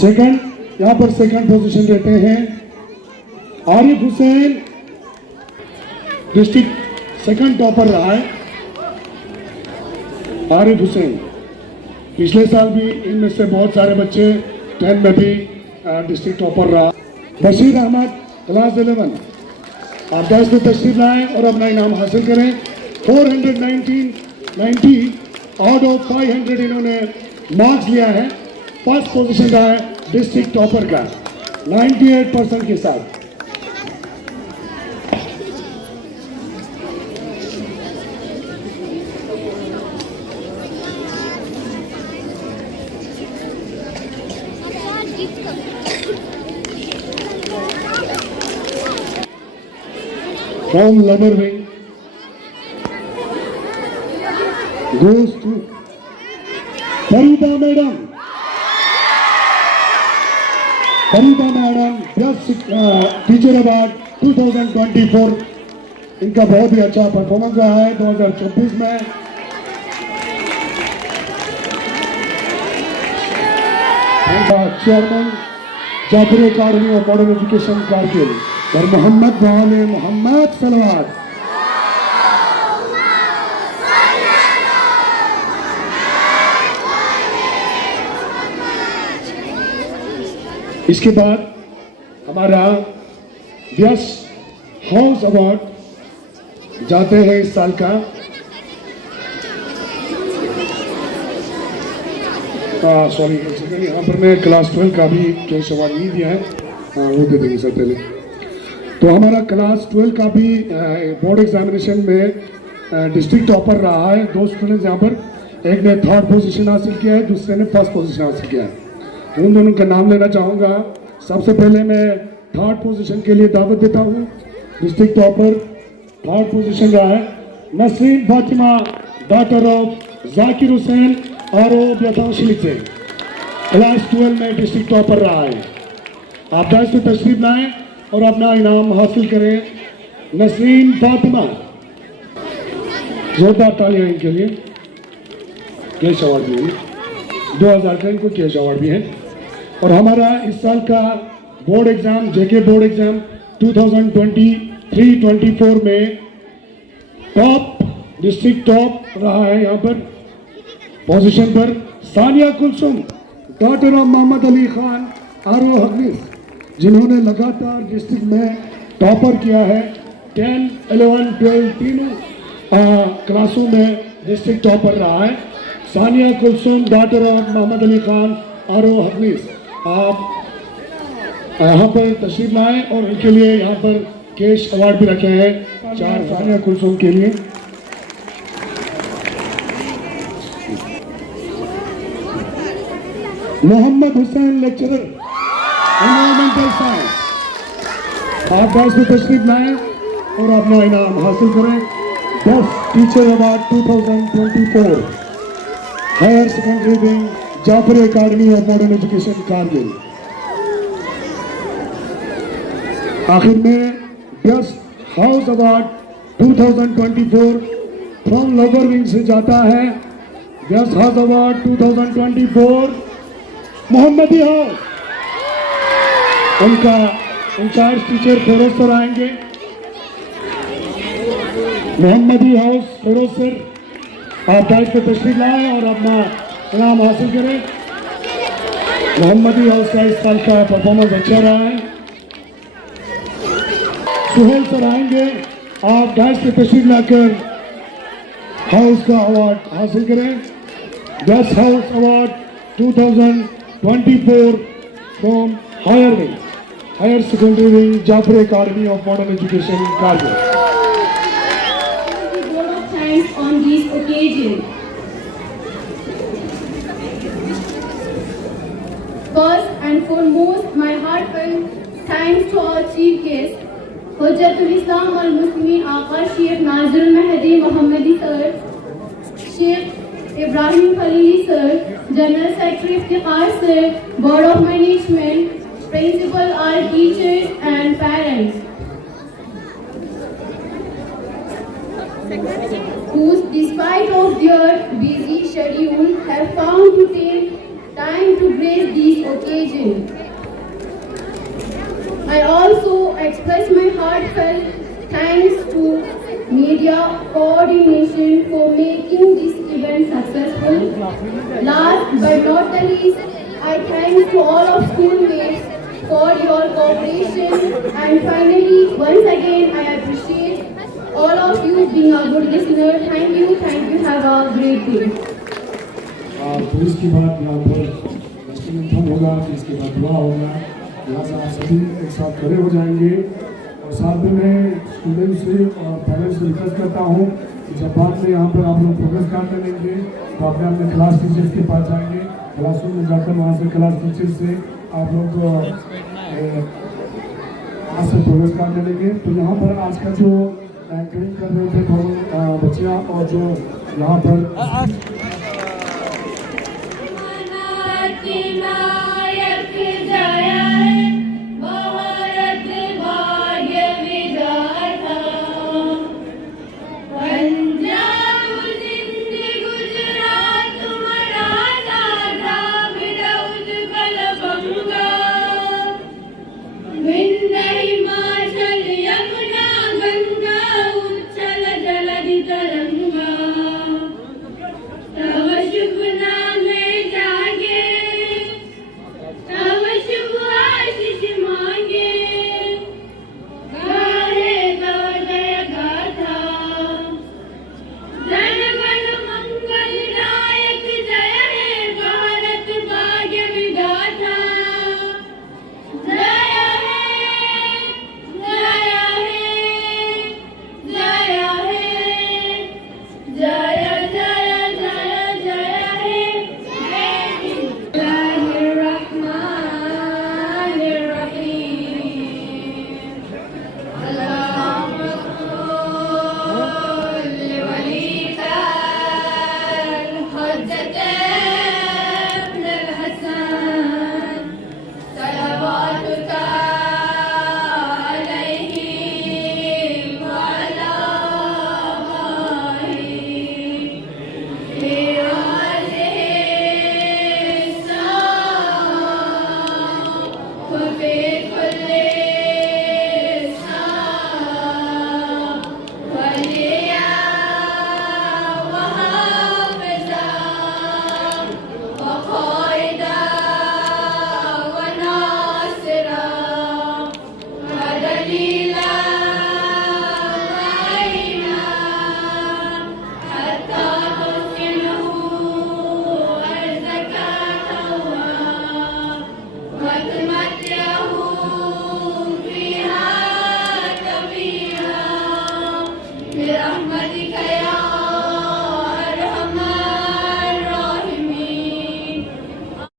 सेकंड, यहां पर सेकंड पोजीशन रहते हैं Arif Hussain, district second topper रहा है आरिफ हुसैन। पिछले साल भी इनमें से बहुत सारे बच्चे 10 में भी डिस्ट्रिक्ट टॉपर रहा। बशीर अहमद, क्लास 11, आप 10 में तशरीफ लाएं और अपना इनाम हासिल करें। 490 आउट ऑफ 500 इन्होंने मार्क्स लिया है। फर्स्ट पोजीशन रहा है डिस्ट्रिक्ट टॉपर का 98% के साथ। From lower wing goes to Farida Madam. Farida Madam, Best Teacher Award 2024। इनका बहुत ही अच्छा परफॉर्मेंस रहा है 2024 में। Chairman Jafri academy of modern education Kargil और मोहम्मद वाले मोहम्मद सलवार। इसके बाद हमारा व्यास हाउस अवार्ड जाते हैं इस साल का। सॉरी, यहाँ पर मैं क्लास 12 का भी कैश अवार्ड नहीं दिया है, वो दे देंगे सर पहले। तो हमारा क्लास 12 का भी बोर्ड एग्जामिनेशन में डिस्ट्रिक्ट टॉपर रहा है। 2 स्टूडेंट्स यहाँ पर, एक ने थर्ड पोजीशन हासिल किया है, दूसरे ने फर्स्ट पोजीशन हासिल किया है। उन दोनों का नाम लेना चाहूँगा। सबसे पहले मैं थर्ड पोजीशन के लिए दावत देता हूँ। डिस्ट्रिक्ट टॉपर थर्ड पोजीशन रहा है नसरीन फातिमा, डॉटर ऑफ जाकिर हुसैन और यथाशली से, क्लास 12 में डिस्ट्रिक्ट टॉपर रहा है। आप 10 से तशरीफ लाएं और अपना इनाम हासिल करें। नसरीन फातिमा, जोरदार तालियां इनके लिए। कैश अवार्ड भी है 2000 का, इनको कैश अवार्ड भी है। और हमारा इस साल का बोर्ड एग्जाम, जेके बोर्ड एग्जाम 2023-24 में टॉप डिस्ट्रिक्ट टॉप रहा है यहाँ पर पोजीशन पर सानिया कुलसुम, डॉटर ऑफ मोहम्मद अली खान आरो हकनीस, जिन्होंने लगातार डिस्ट्रिक्ट में टॉपर किया है। 10, 11, 12 तीनों क्लासों में डिस्ट्रिक्ट टॉपर रहा है। सानिया कुलसुम, डॉटर ऑफ मोहम्मद अली खान आरो हकनीस, आप यहाँ पर तशरीफ लाएं और उनके लिए यहाँ पर कैश अवार्ड भी रखे हैं 4 सानिया कुलसुम के लिए। Mohammad Hussain, lecturer environmental science, आप 10 में तशरीफ लाएं और अपना इनाम हासिल करें। 10 teacher award 2024 higher secondary wing, Jafri academy of modern education Kargil. आखिर में best house award 2024 from lower wing से जाता है। Best house award 2024 Mohammadi house, उनका इंचार्ज टीचर फिरोज सर आएंगे। मोहम्मदी हाउस फिरोज सर, आप 10 पे तशरीफ लाएं और अपना इनाम हासिल करें। मोहम्मदी हाउस का इस साल का परफॉर्मेंस अच्छा रहा है। सुहेल सर आएंगे, आप 10 पे तशरीफ लाकर हाउस का अवार्ड हासिल करें। Best house award 2024 from higher secondary wing Jafar academy of modern education Kargil. The word of thanks on this occasion. First and foremost, my heartfelt thanks to our chief guest, Hujjatul Islam wal Muslimin Aqaa Sheikh Nazir Mahdi Mohammadi sir, Sheikh Ibrahim Khalili sir, General Secretary Iftikhar sir, Board of Management, Principal, our teachers and parents, who despite of their busy schedule have found to take time to grace this occasion. I also express my heartfelt thanks to media coordination for making this event successful. Last but not the least, I thank to all of schoolmates for your cooperation, and finally, once again, I appreciate all of you being a good listener. Thank you, have a great day. तो इसके बाद यहाँ पर instrument होगा, फिर इसके बाद दुआ होगा। यहाँ से आप सभी एक साथ खड़े हो जाएंगे और साथ में मैं स्टूडेंट्स से और पेरेंट्स से रिक्वेस्ट करता हूँ कि जब बाद में यहाँ पर आप लोग प्रोग्रेस कार्ड करेंगे तो अपने अपने क्लास टीचर्स के पास जाएंगे, क्लासरूम में जाकर वहाँ से क्लास टीचर से आप लोग वहाँ से प्रोग्रेस कार्ड मिलेंगे। तो यहाँ पर आज का जो एंकरिंग कर रहे थे दोनों बच्चियाँ और जो यहाँ पर